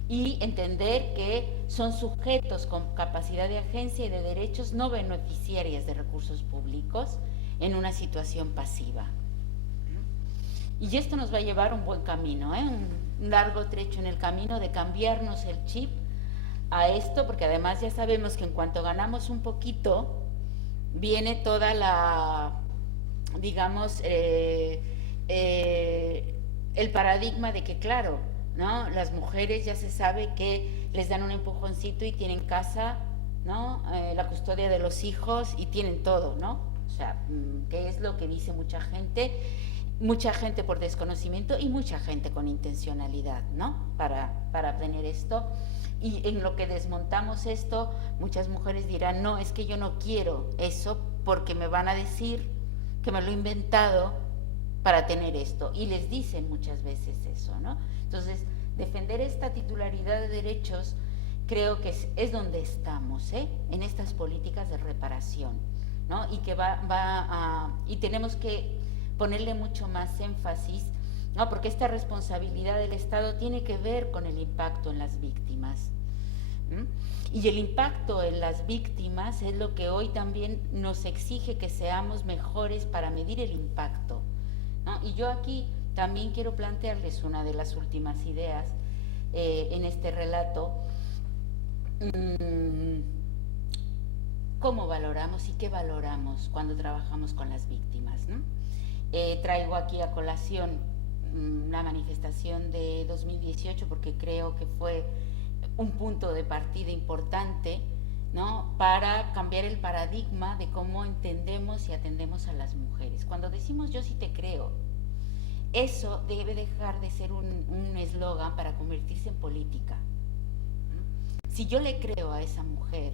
Y entender que son sujetos con capacidad de agencia y de derechos, no beneficiarias de recursos públicos, en una situación pasiva. Y esto nos va a llevar un buen camino, un largo trecho en el camino de cambiarnos el chip a esto, porque además ya sabemos que en cuanto ganamos un poquito, viene toda la, digamos, el paradigma de que, claro, ¿no?, las mujeres ya se sabe que les dan un empujoncito y tienen casa, ¿no?, la custodia de los hijos y tienen todo, ¿no? O sea, que es lo que dice mucha gente por desconocimiento y mucha gente con intencionalidad, ¿no?, para tener esto. Y en lo que desmontamos esto, muchas mujeres dirán, no, es que yo no quiero eso porque me van a decir que me lo he inventado para tener esto. Y les dicen muchas veces eso, ¿no? Entonces, defender esta titularidad de derechos creo que es donde estamos, en estas políticas de reparación, ¿no? Y que y tenemos que ponerle mucho más énfasis, ¿no? Porque esta responsabilidad del Estado tiene que ver con el impacto en las víctimas. Y el impacto en las víctimas es lo que hoy también nos exige que seamos mejores para medir el impacto, ¿no? Y yo aquí también quiero plantearles una de las últimas ideas en este relato. ¿Cómo valoramos y qué valoramos cuando trabajamos con las víctimas, ¿no? Traigo aquí a colación una manifestación de 2018 porque creo que fue un punto de partida importante, ¿no? Para cambiar el paradigma de cómo entendemos y atendemos a las mujeres. Cuando decimos yo sí te creo, eso debe dejar de ser un eslogan para convertirse en política. Si yo le creo a esa mujer,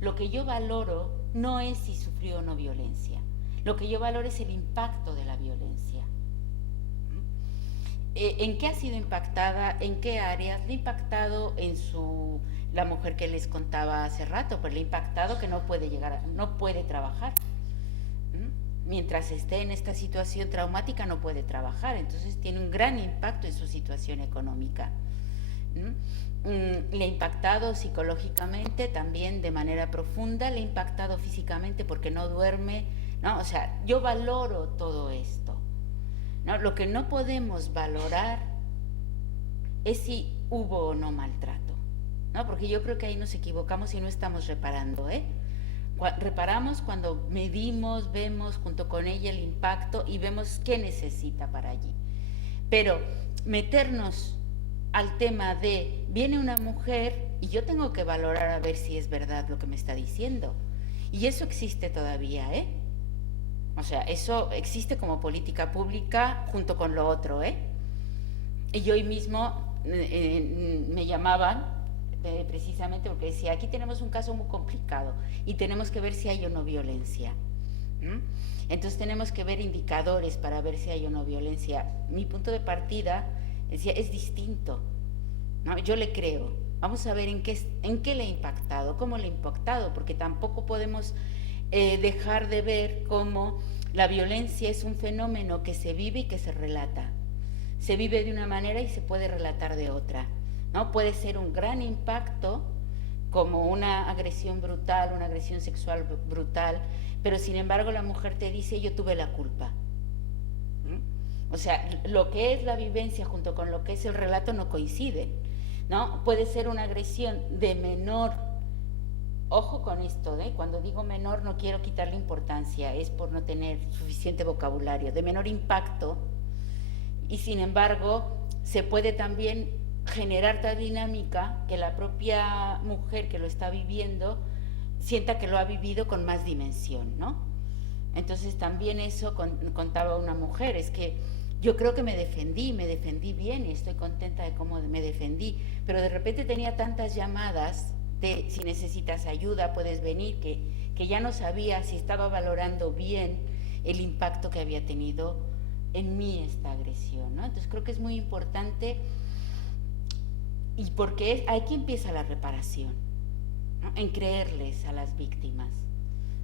lo que yo valoro no es si sufrió o no violencia, lo que yo valoro es el impacto de la violencia. ¿En qué ha sido impactada? ¿En qué áreas? Le ha impactado en la mujer que les contaba hace rato, pues le ha impactado que no puede trabajar. Mientras esté en esta situación traumática no puede trabajar, entonces tiene un gran impacto en su situación económica. Le ha impactado psicológicamente también de manera profunda, le ha impactado físicamente porque no duerme, ¿no? O sea, yo valoro todo esto, ¿no? Lo que no podemos valorar es si hubo o no maltrato, ¿no? Porque yo creo que ahí nos equivocamos y no estamos reparando, Reparamos cuando medimos, vemos junto con ella el impacto y vemos qué necesita para allí. Pero meternos al tema de viene una mujer y yo tengo que valorar a ver si es verdad lo que me está diciendo. Y eso existe todavía, O sea, eso existe como política pública junto con lo otro, Y hoy mismo me llamaban precisamente porque decía, aquí tenemos un caso muy complicado y tenemos que ver si hay o no violencia. Entonces tenemos que ver indicadores para ver si hay o no violencia. Mi punto de partida decía, es distinto, ¿no? Yo le creo, vamos a ver en qué le ha impactado, cómo le ha impactado, porque tampoco podemos dejar de ver cómo la violencia es un fenómeno que se vive y que se relata. Se vive de una manera y se puede relatar de otra, ¿no? Puede ser un gran impacto como una agresión brutal, una agresión sexual brutal, pero sin embargo la mujer te dice yo tuve la culpa. O sea, lo que es la vivencia junto con lo que es el relato no coinciden, ¿no? Puede ser una agresión de menor, ojo con esto, cuando digo menor no quiero quitarle importancia, es por no tener suficiente vocabulario, de menor impacto, y sin embargo se puede también generar tal dinámica que la propia mujer que lo está viviendo sienta que lo ha vivido con más dimensión, ¿no? Entonces también eso contaba una mujer, es que yo creo que me defendí bien y estoy contenta de cómo me defendí, pero de repente tenía tantas llamadas de si necesitas ayuda puedes venir, que ya no sabía si estaba valorando bien el impacto que había tenido en mí esta agresión, ¿no? Entonces creo que es muy importante. Y porque aquí empieza la reparación, ¿no? En creerles a las víctimas,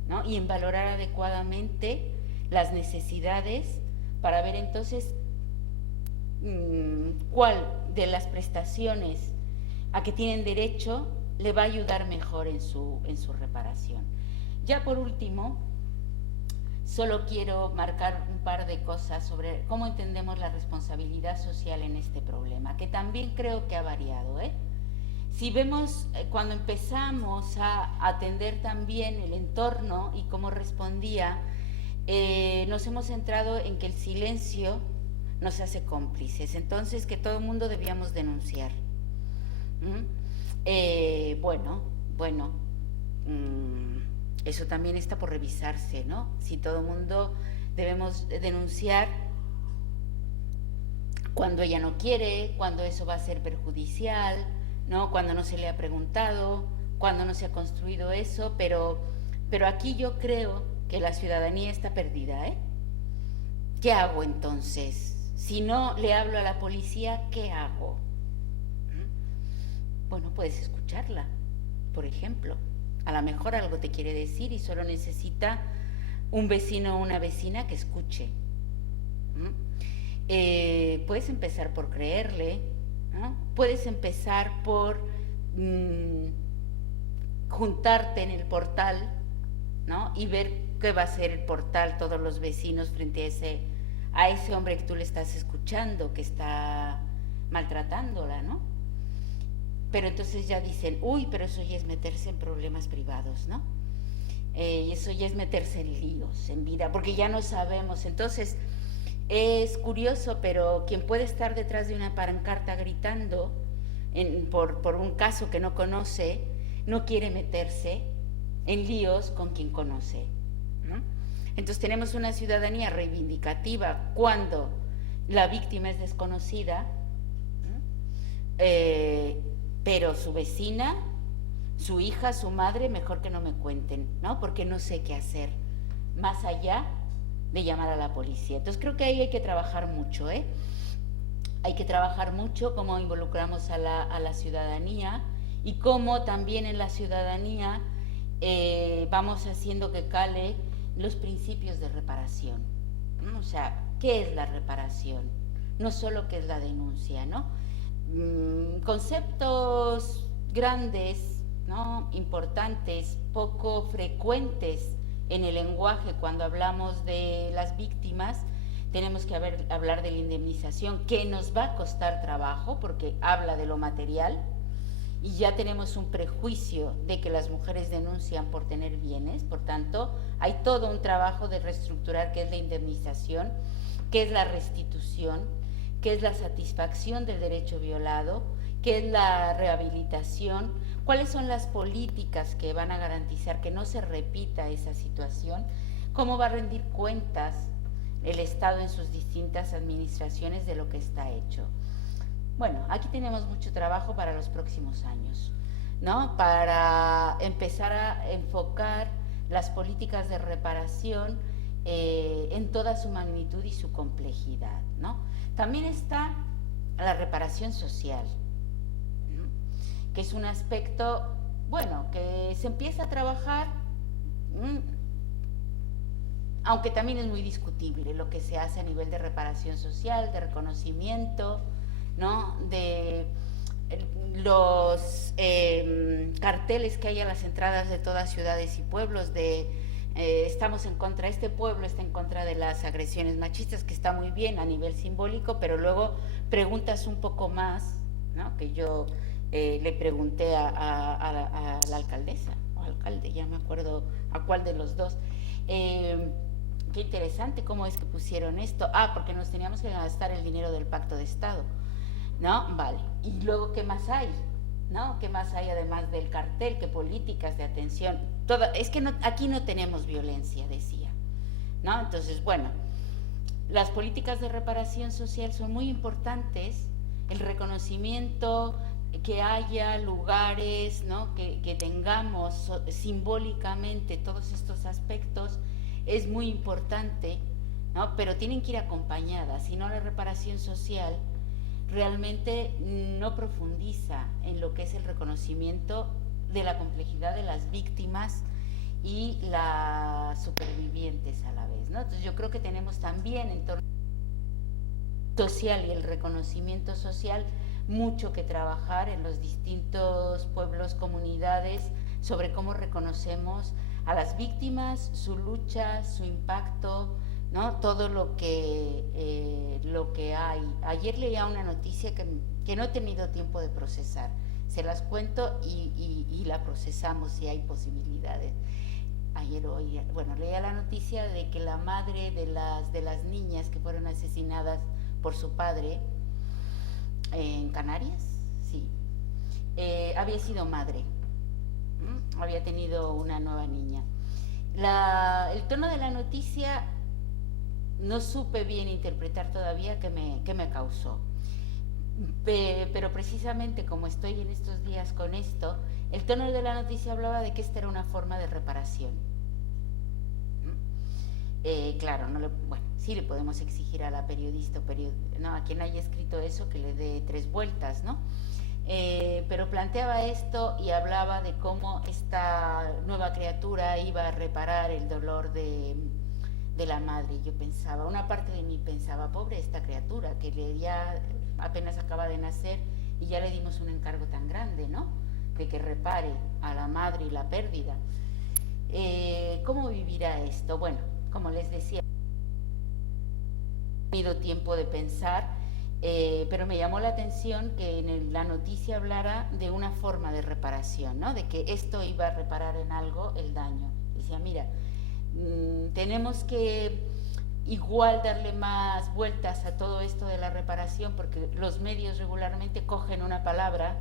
¿no? Y en valorar adecuadamente las necesidades para ver entonces cuál de las prestaciones a que tienen derecho le va a ayudar mejor en su reparación. Ya por último, solo quiero marcar un par de cosas sobre cómo entendemos la responsabilidad social en este problema, que también creo que ha variado, Si vemos cuando empezamos a atender también el entorno y cómo respondía, nos hemos centrado en que el silencio nos hace cómplices, entonces que todo el mundo debíamos denunciar. Eso también está por revisarse, ¿no? Si todo el mundo debemos denunciar cuando ella no quiere, cuando eso va a ser perjudicial, ¿no? Cuando no se le ha preguntado, cuando no se ha construido eso, pero aquí yo creo que la ciudadanía está perdida, ¿Qué hago entonces? Si no le hablo a la policía, ¿qué hago? Bueno, puedes escucharla, por ejemplo. A lo mejor algo te quiere decir y solo necesita un vecino o una vecina que escuche. Puedes empezar por creerle, ¿no? Puedes empezar por juntarte en el portal, ¿no? Y ver qué va a ser el portal, todos los vecinos frente a ese hombre que tú le estás escuchando, que está maltratándola, ¿no? Pero entonces ya dicen, uy, pero eso ya es meterse en problemas privados, ¿no? Y eso ya es meterse en líos, en vida, porque ya no sabemos. Entonces, es curioso, pero quien puede estar detrás de una pancarta gritando por un caso que no conoce, no quiere meterse en líos con quien conoce, ¿no? Entonces tenemos una ciudadanía reivindicativa cuando la víctima es desconocida, ¿no? Pero su vecina, su hija, su madre, mejor que no me cuenten, ¿no? Porque no sé qué hacer, más allá de llamar a la policía. Entonces creo que ahí hay que trabajar mucho, ¿eh? Hay que trabajar mucho cómo involucramos a la ciudadanía y cómo también en la ciudadanía vamos haciendo que cale los principios de reparación, ¿no? O sea, ¿qué es la reparación? No solo qué es la denuncia, ¿no? Conceptos grandes, ¿no? Importantes, poco frecuentes en el lenguaje cuando hablamos de las víctimas. Tenemos que hablar de la indemnización, que nos va a costar trabajo porque habla de lo material, y ya tenemos un prejuicio de que las mujeres denuncian por tener bienes. Por tanto, hay todo un trabajo de reestructurar qué es la indemnización, qué es la restitución, qué es la satisfacción del derecho violado, qué es la rehabilitación, cuáles son las políticas que van a garantizar que no se repita esa situación, cómo va a rendir cuentas el Estado en sus distintas administraciones de lo que está hecho. Bueno, aquí tenemos mucho trabajo para los próximos años, ¿no? Para empezar a enfocar las políticas de reparación en toda su magnitud y su complejidad, ¿no? También está la reparación social, ¿no? Que es un aspecto, bueno, que se empieza a trabajar, aunque también es muy discutible lo que se hace a nivel de reparación social, de reconocimiento, ¿no? De los carteles que hay a las entradas de todas ciudades y pueblos de estamos en contra, este pueblo está en contra de las agresiones machistas, que está muy bien a nivel simbólico, pero luego preguntas un poco más, ¿no? Que yo le pregunté a la alcaldesa o alcalde, ya me acuerdo a cuál de los dos, qué interesante cómo es que pusieron esto, porque nos teníamos que gastar el dinero del Pacto de Estado, ¿no? Vale, y luego ¿qué más hay? ¿No? ¿Qué más hay además del cartel? ¿Qué políticas de atención? Es que aquí no tenemos violencia, decía, ¿no? Entonces, bueno, las políticas de reparación social son muy importantes, el reconocimiento, que haya lugares, ¿no? que tengamos simbólicamente todos estos aspectos es muy importante, ¿no? Pero tienen que ir acompañadas, si no la reparación social realmente no profundiza en lo que es el reconocimiento de la complejidad de las víctimas y las supervivientes a la vez, ¿no? Entonces yo creo que tenemos también en torno social y el reconocimiento social mucho que trabajar en los distintos pueblos, comunidades, sobre cómo reconocemos a las víctimas, su lucha, su impacto, ¿no? Todo lo que hay. Ayer leía una noticia que no he tenido tiempo de procesar, se las cuento y la procesamos si hay posibilidades. Ayer oía, bueno, leía la noticia de que la madre de las niñas que fueron asesinadas por su padre en Canarias, sí, había sido madre, había tenido una nueva niña. El tono de la noticia no supe bien interpretar todavía qué me causó, pero precisamente como estoy en estos días con esto, el tono de la noticia hablaba de que esta era una forma de reparación. Claro, bueno, sí le podemos exigir a la periodista, ¿no? A quien haya escrito eso que le dé 3 vueltas, ¿no? pero planteaba esto y hablaba de cómo esta nueva criatura iba a reparar el dolor de la madre. Y yo pensaba, una parte de mí pensaba, pobre esta criatura, que ya apenas acaba de nacer y ya le dimos un encargo tan grande, ¿no? De que repare a la madre y la pérdida. ¿Cómo vivirá esto? Bueno, como les decía, he tenido tiempo de pensar, pero me llamó la atención que en la noticia hablara de una forma de reparación, ¿no? De que esto iba a reparar en algo el daño. Decía, mira, tenemos que igual darle más vueltas a todo esto de la reparación, porque los medios regularmente cogen una palabra,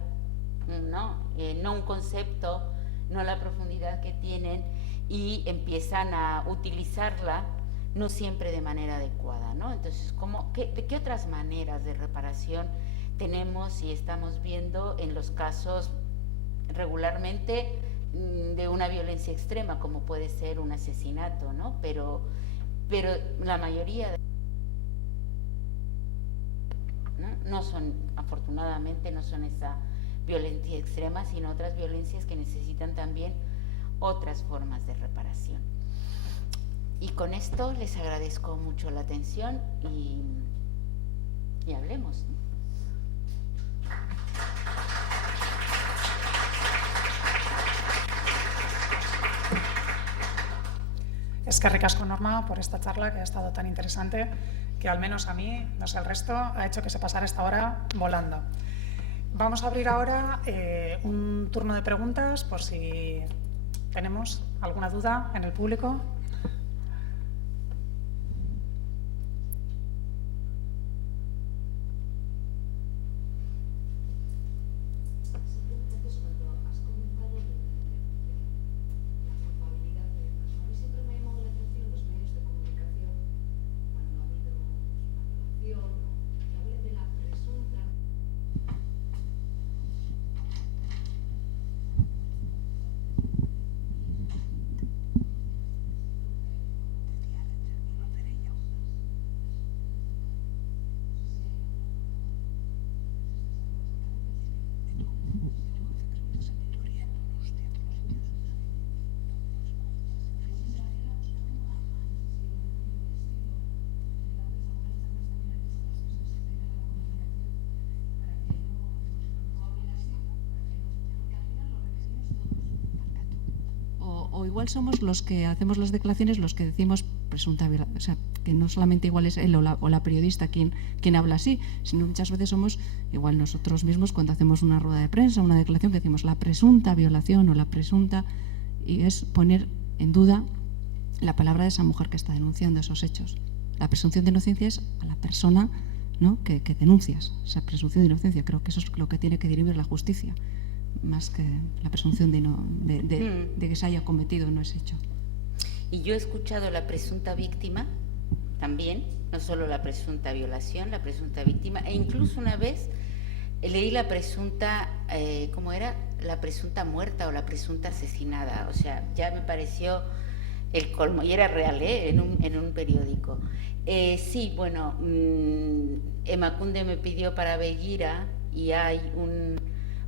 ¿no? No un concepto, no la profundidad que tienen, y empiezan a utilizarla no siempre de manera adecuada, ¿no? Entonces, ¿de qué otras maneras de reparación tenemos y estamos viendo en los casos regularmente de una violencia extrema, como puede ser un asesinato, ¿no? Pero la mayoría no son, afortunadamente, no son esa violencia extrema, sino otras violencias que necesitan también otras formas de reparación. Y con esto les agradezco mucho la atención y hablemos, ¿no? Eskerrik asko, Norma, por esta charla que ha estado tan interesante, que al menos a mí, no sé el resto, ha hecho que se pasara esta hora volando. Vamos a abrir ahora un turno de preguntas por si tenemos alguna duda en el público. O igual somos los que hacemos las declaraciones los que decimos presunta violación, o sea, que no solamente igual es él o la periodista quien habla así, sino muchas veces somos igual nosotros mismos cuando hacemos una rueda de prensa, una declaración que decimos la presunta violación o la presunta, y es poner en duda la palabra de esa mujer que está denunciando esos hechos. La presunción de inocencia es a la persona, ¿no?, que denuncias, esa presunción de inocencia. Creo que eso es lo que tiene que dirimir la justicia, más que la presunción de que se haya cometido no ese hecho. Y yo he escuchado la presunta víctima también, no solo la presunta violación, la presunta víctima, e incluso una vez leí la presunta, ¿cómo era? La presunta muerta o la presunta asesinada. O sea, ya me pareció el colmo, y era real, en un periódico. Sí, bueno, Emakunde me pidió para Begira y hay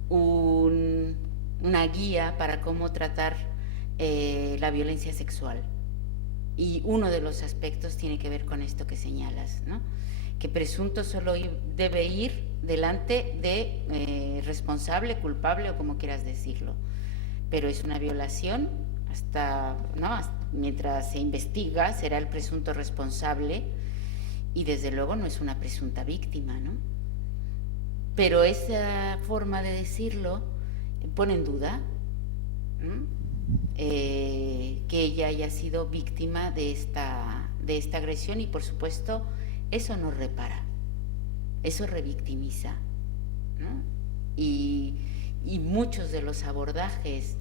una guía para cómo tratar la violencia sexual. Y uno de los aspectos tiene que ver con esto que señalas, ¿no? Que presunto solo debe ir delante de responsable, culpable o como quieras decirlo. Pero es una violación mientras se investiga será el presunto responsable y desde luego no es una presunta víctima, ¿no? Pero esa forma de decirlo pone en duda que ella haya sido víctima de esta agresión, y por supuesto eso no repara, eso revictimiza, ¿no? Y muchos de los abordajes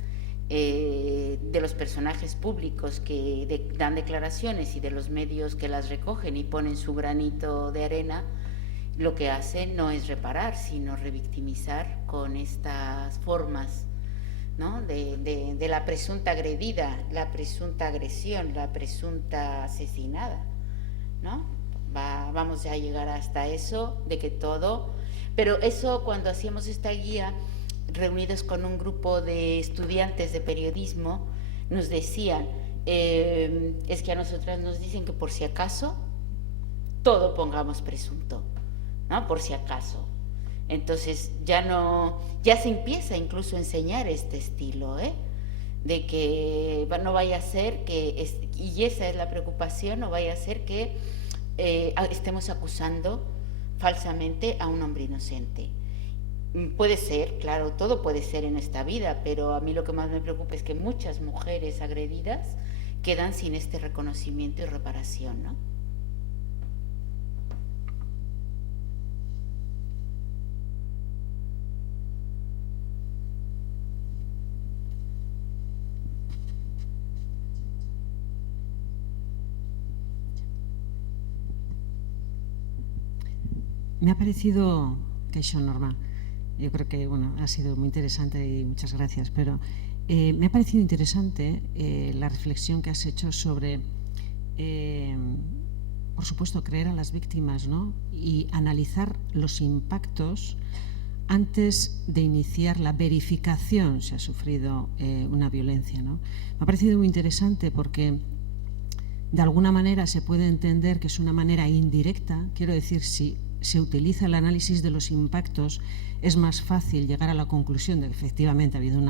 de los personajes públicos que dan declaraciones y de los medios que las recogen y ponen su granito de arena, lo que hacen no es reparar, sino revictimizar con estas formas, ¿no?, de la presunta agredida, la presunta agresión, la presunta asesinada, ¿no? Vamos a llegar hasta eso, de que todo Pero eso, cuando hacíamos esta guía, reunidos con un grupo de estudiantes de periodismo, nos decían, es que a nosotras nos dicen que por si acaso, todo pongamos presunto, ¿no? Por si acaso. Entonces ya se empieza incluso a enseñar este estilo, de que no vaya a ser que, y esa es la preocupación, no vaya a ser que estemos acusando falsamente a un hombre inocente. Puede ser, claro, todo puede ser en esta vida, pero a mí lo que más me preocupa es que muchas mujeres agredidas quedan sin este reconocimiento y reparación, ¿no? Me ha parecido, Kaixo Norma, yo creo que bueno, ha sido muy interesante y muchas gracias, pero me ha parecido interesante la reflexión que has hecho sobre, por supuesto, creer a las víctimas, ¿no? Y analizar los impactos antes de iniciar la verificación si ha sufrido una violencia, ¿no? Me ha parecido muy interesante porque de alguna manera se puede entender que es una manera indirecta, quiero decir, si se utiliza el análisis de los impactos, es más fácil llegar a la conclusión de que efectivamente ha habido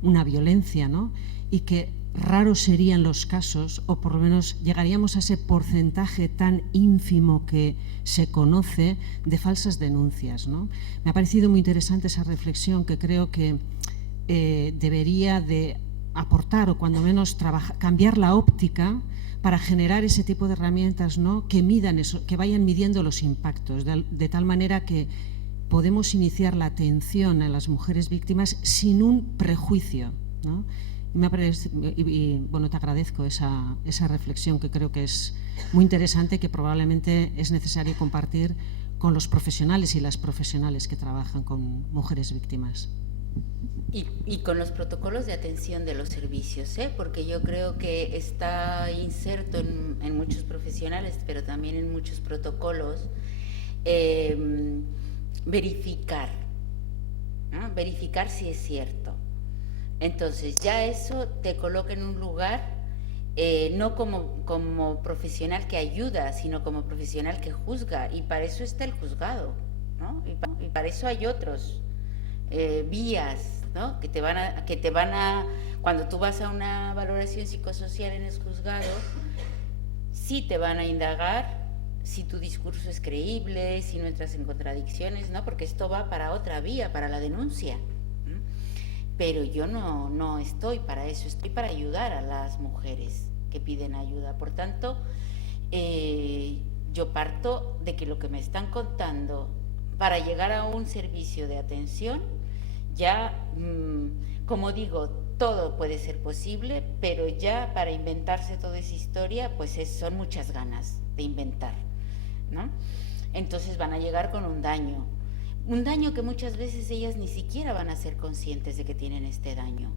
una violencia, ¿no? Y que raros serían los casos, o por lo menos llegaríamos a ese porcentaje tan ínfimo que se conoce de falsas denuncias, ¿no? Me ha parecido muy interesante esa reflexión que creo que debería de aportar, o cuando menos cambiar la óptica para generar ese tipo de herramientas, ¿no? Que midan eso, que vayan midiendo los impactos, de tal manera que podemos iniciar la atención a las mujeres víctimas sin un prejuicio, ¿no? Y bueno, te agradezco esa reflexión que creo que es muy interesante, que probablemente es necesario compartir con los profesionales y las profesionales que trabajan con mujeres víctimas. Y con los protocolos de atención de los servicios, porque yo creo que está inserto en muchos profesionales, pero también en muchos protocolos, verificar, ¿no? Verificar si es cierto. Entonces ya eso te coloca en un lugar, no como profesional que ayuda, sino como profesional que juzga, y para eso está el juzgado, ¿no? Y para eso hay otros vías, ¿no? que te van a, cuando tú vas a una valoración psicosocial en el juzgado, sí te van a indagar si tu discurso es creíble, si no entras en contradicciones, ¿no? Porque esto va para otra vía, para la denuncia. Pero yo no estoy para eso, estoy para ayudar a las mujeres que piden ayuda. Por tanto, yo parto de que lo que me están contando para llegar a un servicio de atención, ya, como digo, todo puede ser posible, pero ya para inventarse toda esa historia, pues son muchas ganas de inventar, ¿no? Entonces van a llegar con un daño que muchas veces ellas ni siquiera van a ser conscientes de que tienen este daño,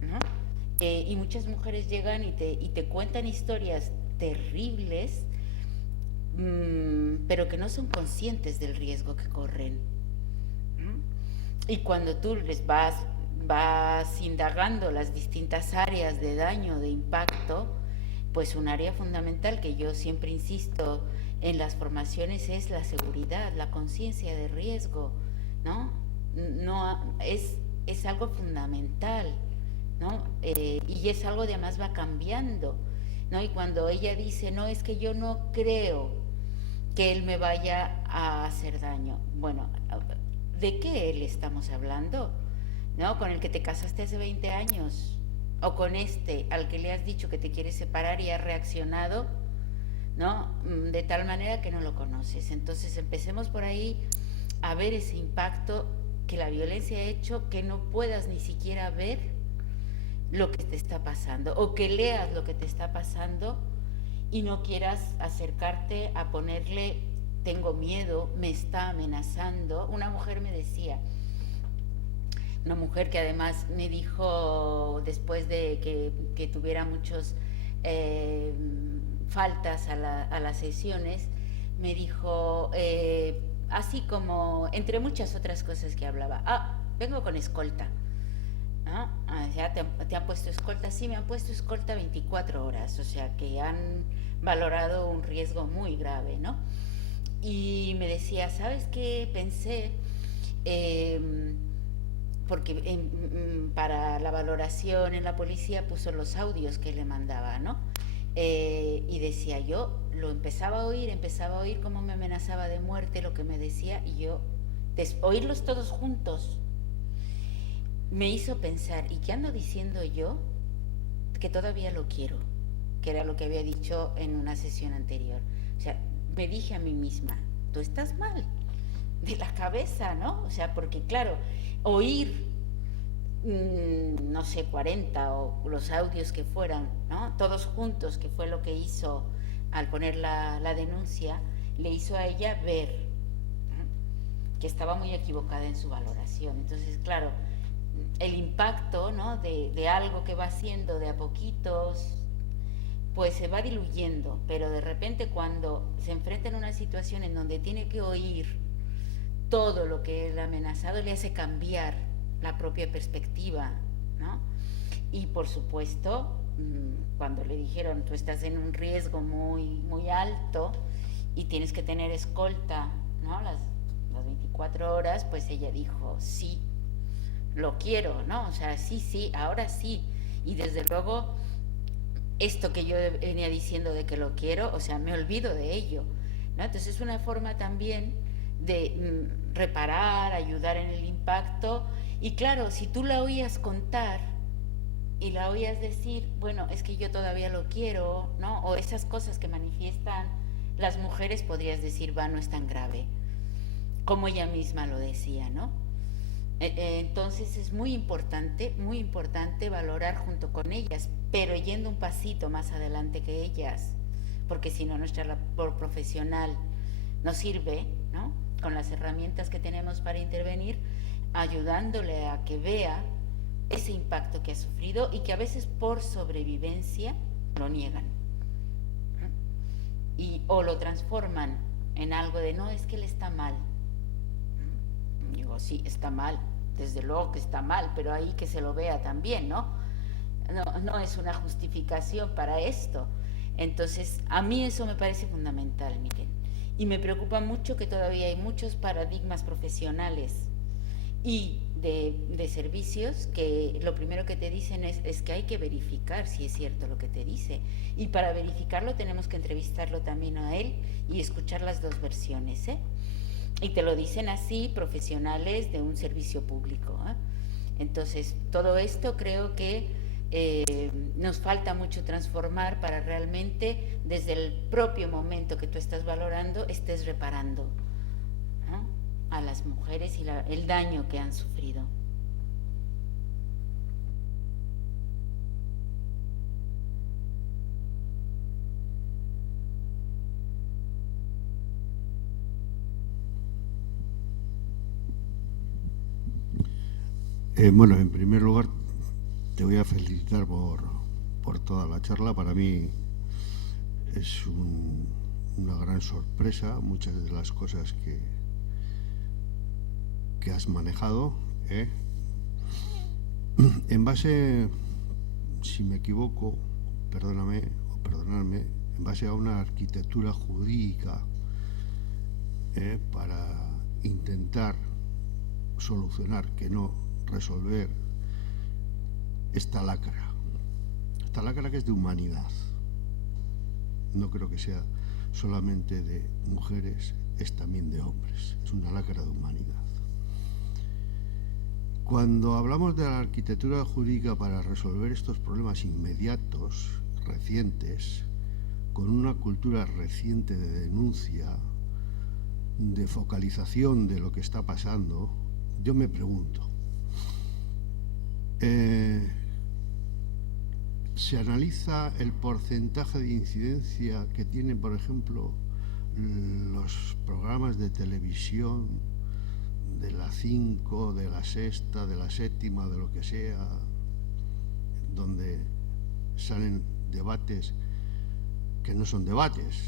¿no? Y muchas mujeres llegan y te cuentan historias terribles, pero que no son conscientes del riesgo que corren, ¿no? Y cuando tú les vas indagando las distintas áreas de daño, de impacto, pues un área fundamental que yo siempre insisto en las formaciones es la seguridad, la conciencia de riesgo, ¿no? Es algo fundamental, ¿no? Y es algo que además va cambiando, ¿no? Y cuando ella dice, no, es que yo no creo que él me vaya a hacer daño, bueno, ¿de qué él estamos hablando? ¿No? ¿Con el que te casaste hace 20 años? ¿O con este al que le has dicho que te quieres separar y has reaccionado, ¿no? De tal manera que no lo conoces? Entonces empecemos por ahí a ver ese impacto que la violencia ha hecho, que no puedas ni siquiera ver lo que te está pasando, o que leas lo que te está pasando y no quieras acercarte a ponerle tengo miedo, me está amenazando. Una mujer me decía, una mujer que además me dijo, después de que tuviera muchos faltas a las sesiones, me dijo, así como entre muchas otras cosas que hablaba. Ah, vengo con escolta, ¿no? O sea, ¿te han puesto escolta? Sí, me han puesto escolta 24 horas, o sea, que han valorado un riesgo muy grave, ¿no? Y me decía, ¿sabes qué? Pensé, porque para la valoración en la policía puso los audios que le mandaba, ¿no? Y decía yo, lo empezaba a oír cómo me amenazaba de muerte, lo que me decía, y yo, oírlos todos juntos, me hizo pensar, ¿y qué ando diciendo yo? Que todavía lo quiero, que era lo que había dicho en una sesión anterior. O sea, me dije a mí misma, tú estás mal de la cabeza, ¿no? O sea, porque claro, oír, no sé, 40 o los audios que fueran, ¿no? Todos juntos, que fue lo que hizo al poner la denuncia, le hizo a ella ver, ¿no?, que estaba muy equivocada en su valoración. Entonces, claro, el impacto, ¿no?, de algo que va haciendo de a poquitos, pues se va diluyendo, pero de repente cuando se enfrenta en una situación en donde tiene que oír todo lo que el amenazado, le hace cambiar la propia perspectiva, ¿no? Y por supuesto, cuando le dijeron, tú estás en un riesgo muy, muy alto y tienes que tener escolta, ¿no?, las 24 horas, pues ella dijo, sí, lo quiero, ¿no? O sea, sí, ahora sí. Y desde luego, esto que yo venía diciendo de que lo quiero, o sea, me olvido de ello, ¿no? Entonces es una forma también de reparar, ayudar en el impacto. Y claro, si tú la oías contar y la oías decir, bueno, es que yo todavía lo quiero, ¿no? O esas cosas que manifiestan las mujeres, podrías decir, va, no es tan grave, como ella misma lo decía, ¿no? Entonces es muy importante valorar junto con ellas, pero yendo un pasito más adelante que ellas, porque si no nuestra labor profesional no sirve, ¿no?, con las herramientas que tenemos para intervenir, ayudándole a que vea ese impacto que ha sufrido y que a veces por sobrevivencia lo niegan, ¿no? O lo transforman en algo de, no, es que él está mal. Digo, sí, está mal, desde luego que está mal, pero ahí que se lo vea también, ¿no? No es una justificación para esto. Entonces, a mí eso me parece fundamental, miren. Y me preocupa mucho que todavía hay muchos paradigmas profesionales y de servicios que lo primero que te dicen es que hay que verificar si es cierto lo que te dice. Y para verificarlo tenemos que entrevistarlo también a él y escuchar las dos versiones, ¿eh? Y te lo dicen así profesionales de un servicio público, ¿eh? Entonces, todo esto creo que nos falta mucho transformar para realmente, desde el propio momento que tú estás valorando, estés reparando, ¿no?, a las mujeres y el daño que han sufrido. Bueno, en primer lugar, te voy a felicitar por toda la charla. Para mí es una gran sorpresa muchas de las cosas que has manejado, ¿eh? En base, si me equivoco, perdóname o perdonadme, en base a una arquitectura jurídica, para intentar solucionar, que no resolver esta lacra que es de humanidad. No creo que sea solamente de mujeres, es también de hombres, es una lacra de humanidad. Cuando hablamos de la arquitectura jurídica para resolver estos problemas inmediatos, recientes, con una cultura reciente de denuncia, de focalización de lo que está pasando, yo me pregunto, se analiza el porcentaje de incidencia que tienen, por ejemplo, los programas de televisión de la 5, de la sexta, de la séptima, de lo que sea, donde salen debates que no son debates,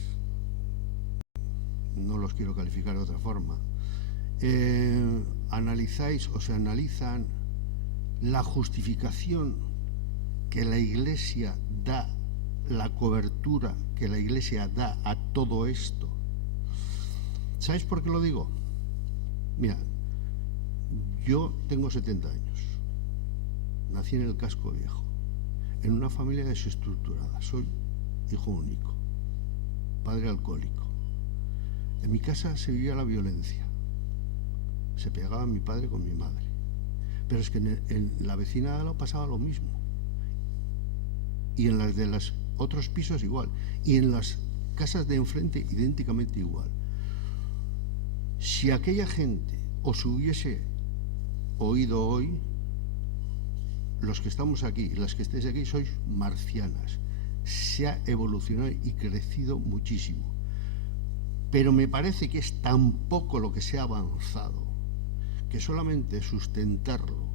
no los quiero calificar de otra forma, analizáis o se analizan la justificación que la Iglesia da, la cobertura que la Iglesia da a todo esto. ¿Sabéis por qué lo digo? Mira, yo tengo 70 años, nací en el Casco Viejo, en una familia desestructurada, soy hijo único, padre alcohólico. En mi casa se vivía la violencia, se pegaba mi padre con mi madre, pero es que en la vecina de al lado pasaba lo mismo, y en las de los otros pisos igual, y en las casas de enfrente idénticamente igual. Si aquella gente os hubiese oído hoy, los que estamos aquí y las que estéis aquí sois marcianas. Se ha evolucionado y crecido muchísimo. Pero me parece que es tan poco lo que se ha avanzado que solamente sustentarlo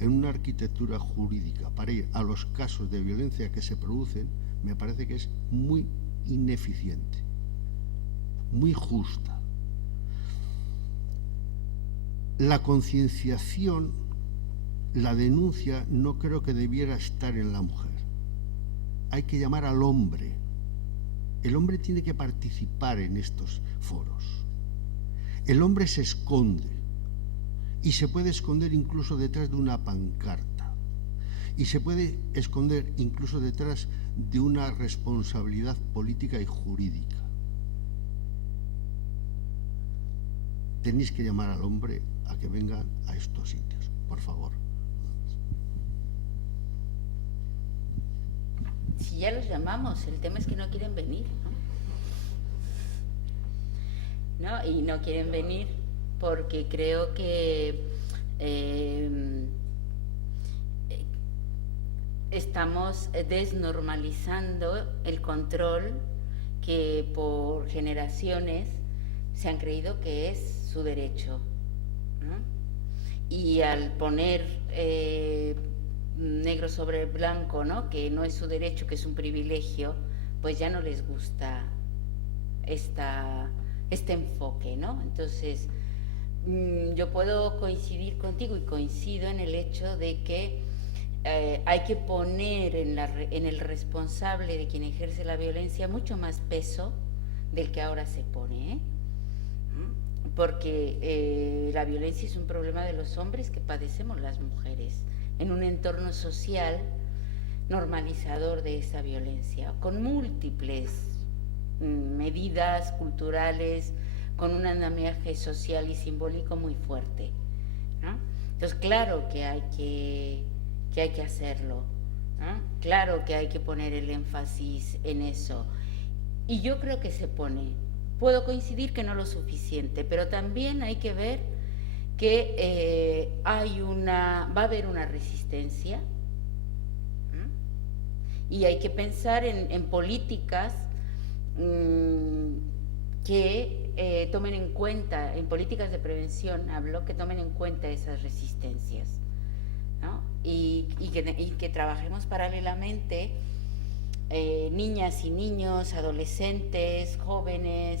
en una arquitectura jurídica para ir a los casos de violencia que se producen, me parece que es muy ineficiente, muy justa. La concienciación, la denuncia, no creo que debiera estar en la mujer. Hay que llamar al hombre. El hombre tiene que participar en estos foros. El hombre se esconde y se puede esconder incluso detrás de una pancarta y se puede esconder incluso detrás de una responsabilidad política y jurídica. Tenéis que llamar al hombre a que venga a estos sitios, por favor. Si ya los llamamos, el tema es que no quieren venir, ¿no? Y no quieren venir porque creo que estamos desnormalizando el control que por generaciones se han creído que es su derecho, ¿no? Y al poner negro sobre blanco, ¿no?, que no es su derecho, que es un privilegio, pues ya no les gusta este enfoque, ¿no? Entonces, yo puedo coincidir contigo y coincido en el hecho de que hay que poner en el responsable de quien ejerce la violencia mucho más peso del que ahora se pone, porque la violencia es un problema de los hombres que padecemos las mujeres en un entorno social normalizador de esa violencia, con múltiples medidas culturales, con un andamiaje social y simbólico muy fuerte, ¿no? Entonces, claro que hay que hacerlo, ¿no? Claro que hay que poner el énfasis en eso. Y yo creo que se pone. Puedo coincidir que no lo suficiente, pero también hay que ver que va a haber una resistencia, y hay que pensar en políticas que tomen en cuenta, en políticas de prevención hablo, que tomen en cuenta esas resistencias, ¿no? Y que trabajemos paralelamente, niñas y niños, adolescentes, jóvenes,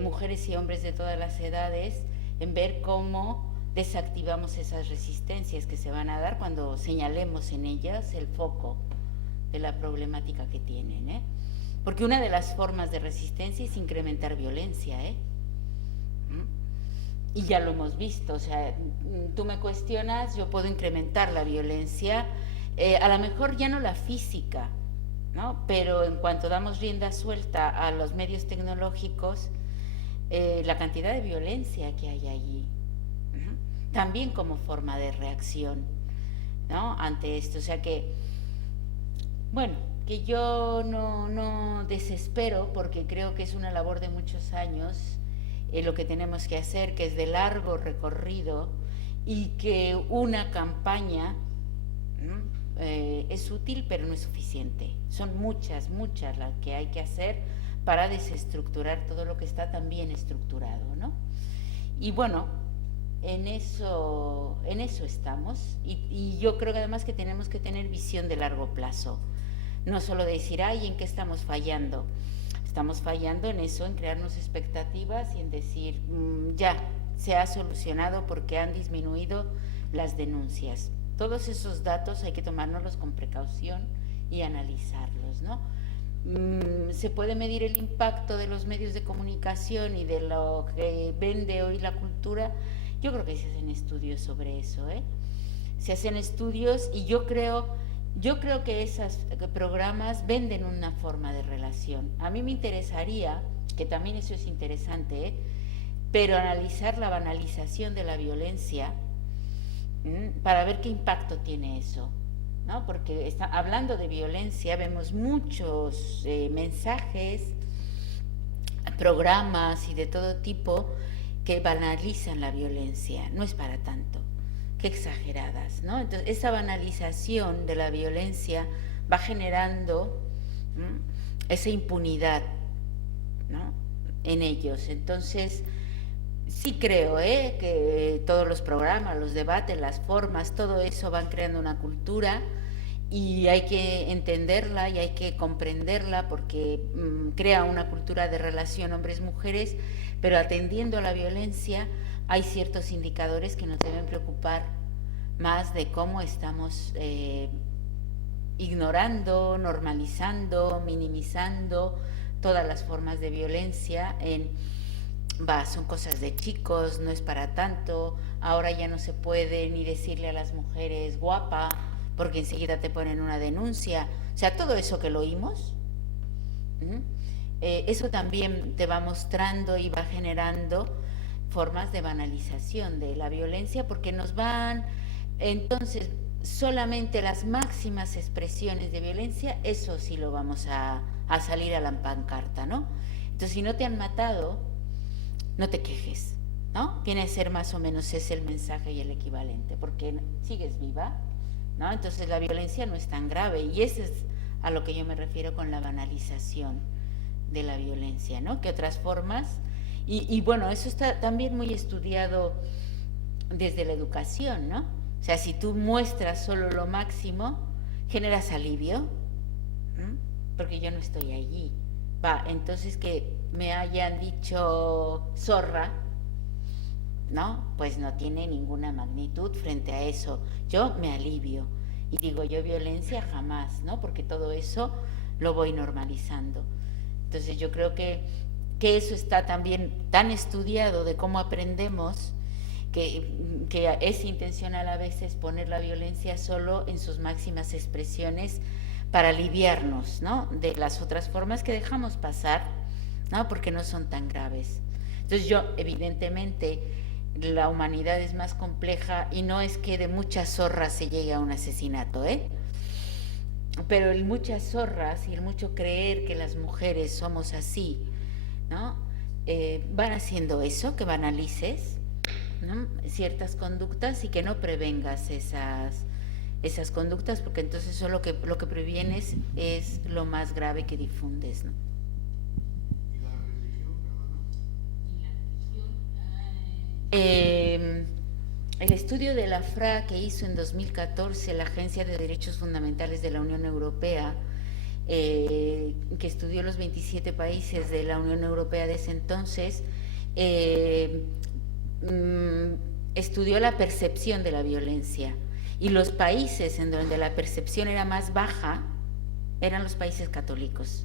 mujeres y hombres de todas las edades, en ver cómo desactivamos esas resistencias que se van a dar cuando señalemos en ellas el foco de la problemática que tienen, ¿eh? Porque una de las formas de resistencia es incrementar violencia, y ya lo hemos visto. O sea, tú me cuestionas, yo puedo incrementar la violencia, a lo mejor ya no la física, ¿no?, pero en cuanto damos rienda suelta a los medios tecnológicos, la cantidad de violencia que hay allí, también como forma de reacción, ¿no?, ante esto. O sea que, bueno, que yo no desespero, porque creo que es una labor de muchos años, lo que tenemos que hacer, que es de largo recorrido, y que una campaña es útil, pero no es suficiente. Son muchas las que hay que hacer para desestructurar todo lo que está tan bien estructurado, ¿no? Y bueno, en eso estamos, y yo creo que además que tenemos que tener visión de largo plazo, no solo decir, ay, ¿en qué estamos fallando?, Estamos fallando en eso, en crearnos expectativas y en decir, ya, se ha solucionado porque han disminuido las denuncias. Todos esos datos hay que tomárnoslos con precaución y analizarlos, ¿no? Se puede medir el impacto de los medios de comunicación y de lo que vende hoy la cultura. Yo creo que se hacen estudios sobre eso, ¿eh? Se hacen estudios y yo creo que esos programas venden una forma de relación. A mí me interesaría, que también eso es interesante, ¿eh?, pero analizar la banalización de la violencia para ver qué impacto tiene eso, ¿no? Porque hablando de violencia vemos muchos mensajes, programas y de todo tipo que banalizan la violencia. No es para tanto, qué exageradas, ¿no? Entonces esa banalización de la violencia va generando esa impunidad, ¿no?, en ellos. Entonces sí creo que todos los programas, los debates, las formas, todo eso van creando una cultura y hay que entenderla y hay que comprenderla porque crea una cultura de relación hombres-mujeres, pero atendiendo a la violencia hay ciertos indicadores que nos deben preocupar más de cómo estamos ignorando, normalizando, minimizando todas las formas de violencia son cosas de chicos, no es para tanto, ahora ya no se puede ni decirle a las mujeres guapa, porque enseguida te ponen una denuncia. O sea, todo eso que lo oímos, eso también te va mostrando y va generando formas de banalización de la violencia, porque nos van, entonces, solamente las máximas expresiones de violencia, eso sí lo vamos a salir a la pancarta, ¿no? Entonces, si no te han matado, no te quejes, ¿no? Viene a ser más o menos ese el mensaje y el equivalente, porque sigues viva, ¿no? Entonces la violencia no es tan grave y eso es a lo que yo me refiero con la banalización de la violencia, ¿no? Que otras formas, y bueno, eso está también muy estudiado desde la educación, ¿no? O sea, si tú muestras solo lo máximo, generas alivio, porque yo no estoy allí. Entonces que me hayan dicho zorra, ¿no? Pues no tiene ninguna magnitud frente a eso. Yo me alivio y digo, yo violencia jamás, ¿no? Porque todo eso lo voy normalizando. Entonces yo creo que eso está también tan estudiado de cómo aprendemos que es intencional a veces poner la violencia solo en sus máximas expresiones para aliviarnos, ¿no?, de las otras formas que dejamos pasar, ¿no?, porque no son tan graves. Entonces yo, evidentemente, la humanidad es más compleja y no es que de muchas zorras se llegue a un asesinato, pero el muchas zorras y el mucho creer que las mujeres somos así, ¿no?, van haciendo eso, que banalices, ¿no?, ciertas conductas y que no prevengas esas conductas, porque entonces eso lo que previenes es lo más grave que difundes, ¿no? ¿Y la religión, El estudio de la FRA que hizo en 2014 la Agencia de Derechos Fundamentales de la Unión Europea, que estudió los 27 países de la Unión Europea de ese entonces, estudió la percepción de la violencia. Y los países en donde la percepción era más baja eran los países católicos.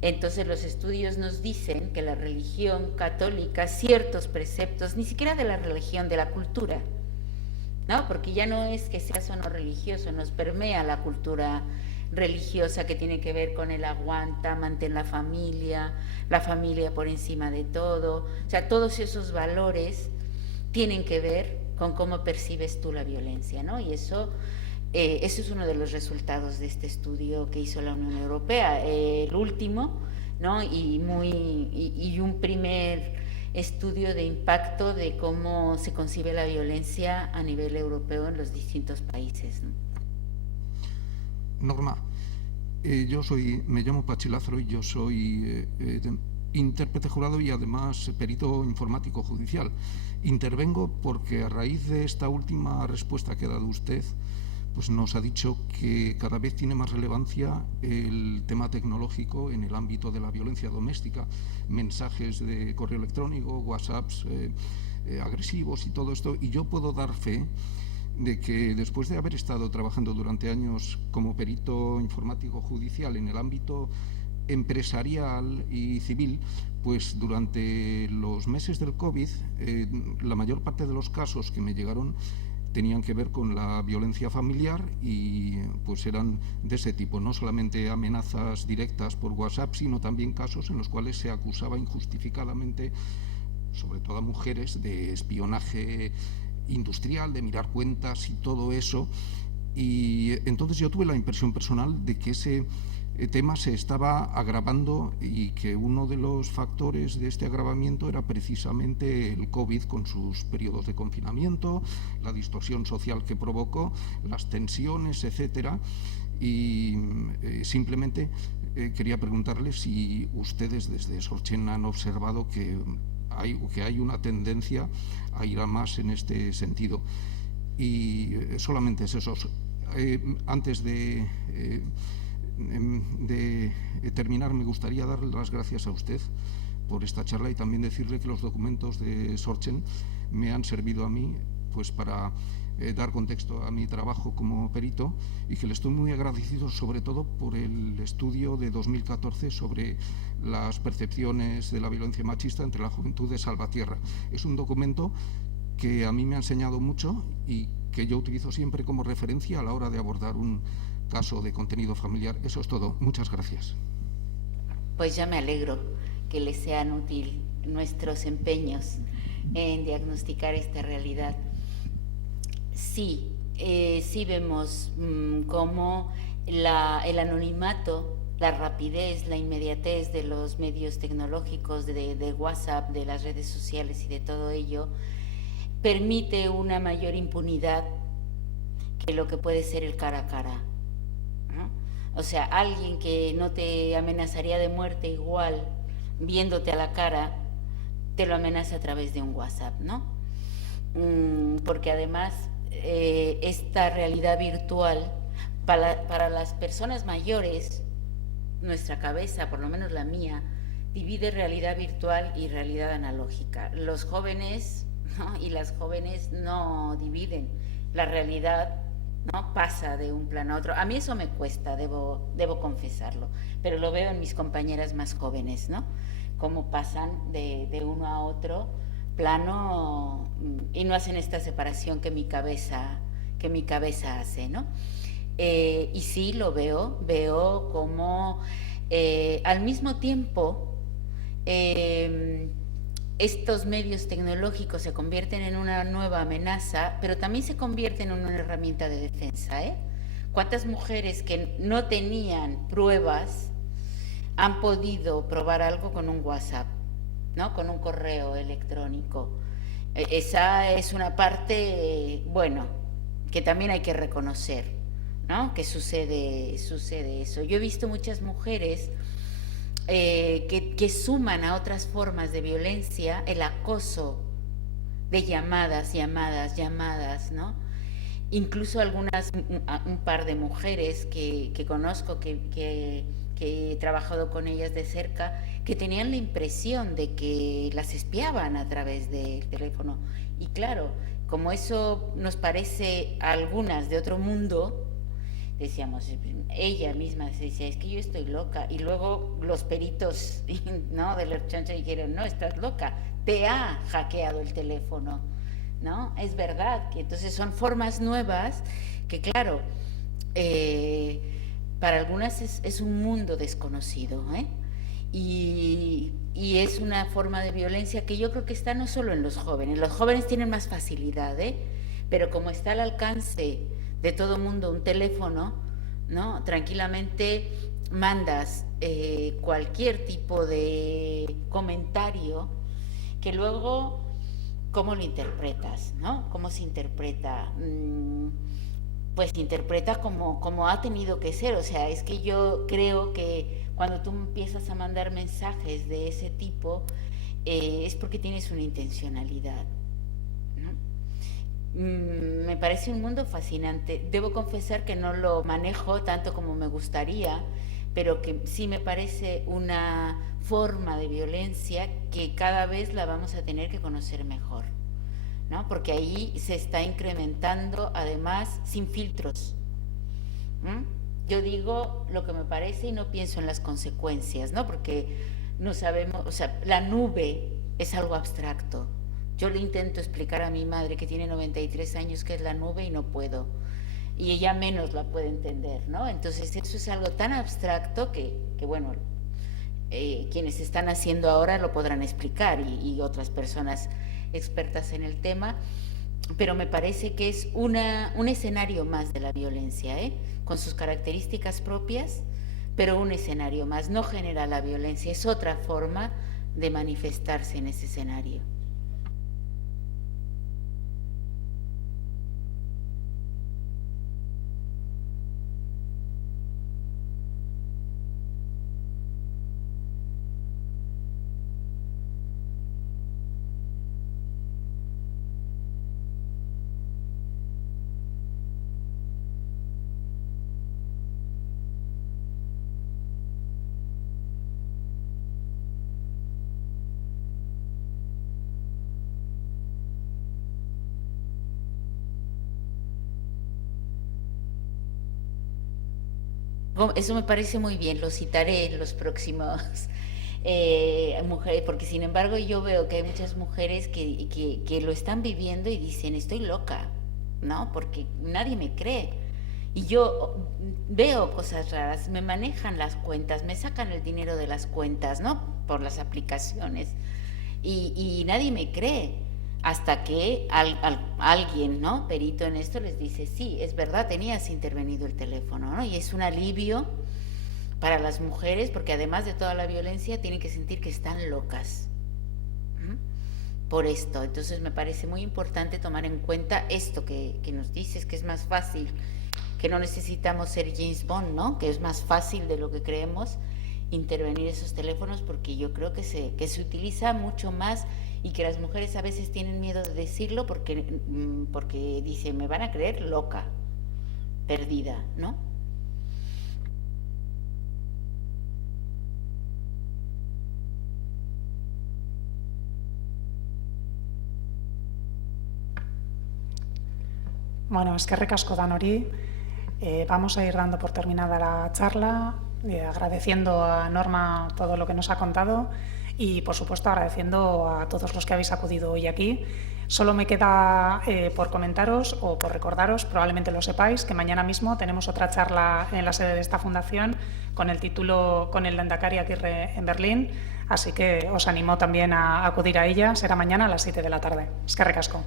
Entonces los estudios nos dicen que la religión católica, ciertos preceptos, ni siquiera de la religión, de la cultura, ¿no? Porque ya no es que seas o no religioso, nos permea la cultura religiosa que tiene que ver con el aguanta, mantén la familia por encima de todo. O sea, todos esos valores tienen que ver con cómo percibes tú la violencia, ¿no? Y eso es uno de los resultados de este estudio que hizo la Unión Europea, el último, ¿no? Y un primer estudio de impacto de cómo se concibe la violencia a nivel europeo en los distintos países, ¿no? Norma, me llamo Pachi Lázaro y yo soy intérprete jurado y además perito informático judicial. Intervengo porque a raíz de esta última respuesta que ha dado usted, pues nos ha dicho que cada vez tiene más relevancia el tema tecnológico en el ámbito de la violencia doméstica, mensajes de correo electrónico, WhatsApps agresivos y todo esto, y yo puedo dar fe de que después de haber estado trabajando durante años como perito informático judicial en el ámbito empresarial y civil, pues durante los meses del COVID, la mayor parte de los casos que me llegaron tenían que ver con la violencia familiar y pues eran de ese tipo, no solamente amenazas directas por WhatsApp, sino también casos en los cuales se acusaba injustificadamente, sobre todo a mujeres, de espionaje industrial, de mirar cuentas y todo eso. Y entonces yo tuve la impresión personal de que ese tema se estaba agravando y que uno de los factores de este agravamiento era precisamente el COVID con sus periodos de confinamiento, la distorsión social que provocó, las tensiones, etcétera. Y simplemente quería preguntarles si ustedes desde Sorchen han observado que hay una tendencia a ir a más en este sentido. Y solamente es eso. Antes de terminar, me gustaría darle las gracias a usted por esta charla y también decirle que los documentos de Sorchen me han servido a mí pues para dar contexto a mi trabajo como perito y que le estoy muy agradecido sobre todo por el estudio de 2014 sobre las percepciones de la violencia machista entre la juventud de Salvatierra. Es un documento que a mí me ha enseñado mucho y que yo utilizo siempre como referencia a la hora de abordar un caso de contenido familiar. Eso es todo. Muchas gracias. Pues ya me alegro que les sean útil nuestros empeños en diagnosticar esta realidad. Sí, sí vemos cómo el anonimato, la rapidez, la inmediatez de los medios tecnológicos, de WhatsApp, de las redes sociales y de todo ello, permite una mayor impunidad que lo que puede ser el cara a cara, ¿no? O sea, alguien que no te amenazaría de muerte igual viéndote a la cara, te lo amenaza a través de un WhatsApp, ¿no? Porque además esta realidad virtual para las personas mayores, nuestra cabeza, por lo menos la mía, divide realidad virtual y realidad analógica. Los jóvenes, ¿no?, y las jóvenes no dividen. La realidad, ¿no?, pasa de un plano a otro. A mí eso me cuesta, debo confesarlo, pero lo veo en mis compañeras más jóvenes, ¿no?, cómo pasan de uno a otro plano y no hacen esta separación que mi cabeza hace, ¿no? Y sí lo veo como al mismo tiempo estos medios tecnológicos se convierten en una nueva amenaza, pero también se convierten en una herramienta de defensa, ¿eh? ¿Cuántas mujeres que no tenían pruebas han podido probar algo con un WhatsApp, ¿no?, con un correo electrónico? Esa es una parte, bueno, que también hay que reconocer, ¿no?, que sucede eso. Yo he visto muchas mujeres que suman a otras formas de violencia el acoso de llamadas, ¿no? Incluso un par de mujeres que conozco, que he trabajado con ellas de cerca, que tenían la impresión de que las espiaban a través del teléfono. Y claro, como eso nos parece a algunas de otro mundo, decíamos, ella misma se decía, es que yo estoy loca. Y luego los peritos, ¿no?, de la chancha dijeron, no, estás loca, te ha hackeado el teléfono, ¿no? Es verdad que entonces son formas nuevas que, claro, para algunas es un mundo desconocido, ¿eh? Y es una forma de violencia que yo creo que está no solo en los jóvenes tienen más facilidad, ¿eh? Pero como está al alcance de todo mundo un teléfono, ¿no?, tranquilamente mandas cualquier tipo de comentario que luego, ¿cómo lo interpretas, no? ¿Cómo se interpreta? Pues se interpreta como ha tenido que ser. O sea, es que yo creo que cuando tú empiezas a mandar mensajes de ese tipo es porque tienes una intencionalidad, ¿no? Me me parece un mundo fascinante. Debo confesar que no lo manejo tanto como me gustaría, pero que sí me parece una forma de violencia que cada vez la vamos a tener que conocer mejor, ¿no? Porque ahí se está incrementando, además, sin filtros. Yo digo lo que me parece y no pienso en las consecuencias, ¿no? Porque no sabemos, o sea, la nube es algo abstracto. Yo le intento explicar a mi madre, que tiene 93 años, qué es la nube y no puedo. Y ella menos la puede entender, ¿no? Entonces eso es algo tan abstracto que bueno, quienes están haciendo ahora lo podrán explicar y otras personas expertas en el tema, pero me parece que es un escenario más de la violencia, con sus características propias, pero un escenario más. No genera la violencia, es otra forma de manifestarse en ese escenario. Eso me parece muy bien, lo citaré en los próximos mujeres, porque sin embargo yo veo que hay muchas mujeres que lo están viviendo y dicen, estoy loca, ¿no? Porque nadie me cree. Y yo veo cosas raras, me manejan las cuentas, me sacan el dinero de las cuentas, ¿no? Por las aplicaciones. Y nadie me cree. Hasta que alguien, ¿no?, perito en esto, les dice, sí, es verdad, tenías intervenido el teléfono, ¿no? Y es un alivio para las mujeres, porque además de toda la violencia, tienen que sentir que están locas por esto. Entonces me parece muy importante tomar en cuenta esto que nos dices, que es más fácil, que no necesitamos ser James Bond, ¿no? Que es más fácil de lo que creemos intervenir esos teléfonos, porque yo creo que se utiliza mucho más, y que las mujeres a veces tienen miedo de decirlo porque dicen, me van a creer loca, perdida, ¿no? Bueno, eskerrik asko danori. Vamos a ir dando por terminada la charla, agradeciendo a Norma todo lo que nos ha contado y, por supuesto, agradeciendo a todos los que habéis acudido hoy aquí. Solo me queda por comentaros o por recordaros, probablemente lo sepáis, que mañana mismo tenemos otra charla en la sede de esta fundación con el título Con el Lehendakari Aguirre en Berlín, así que os animo también a acudir a ella. Será mañana a las 7 de la tarde. Eskerrik asko.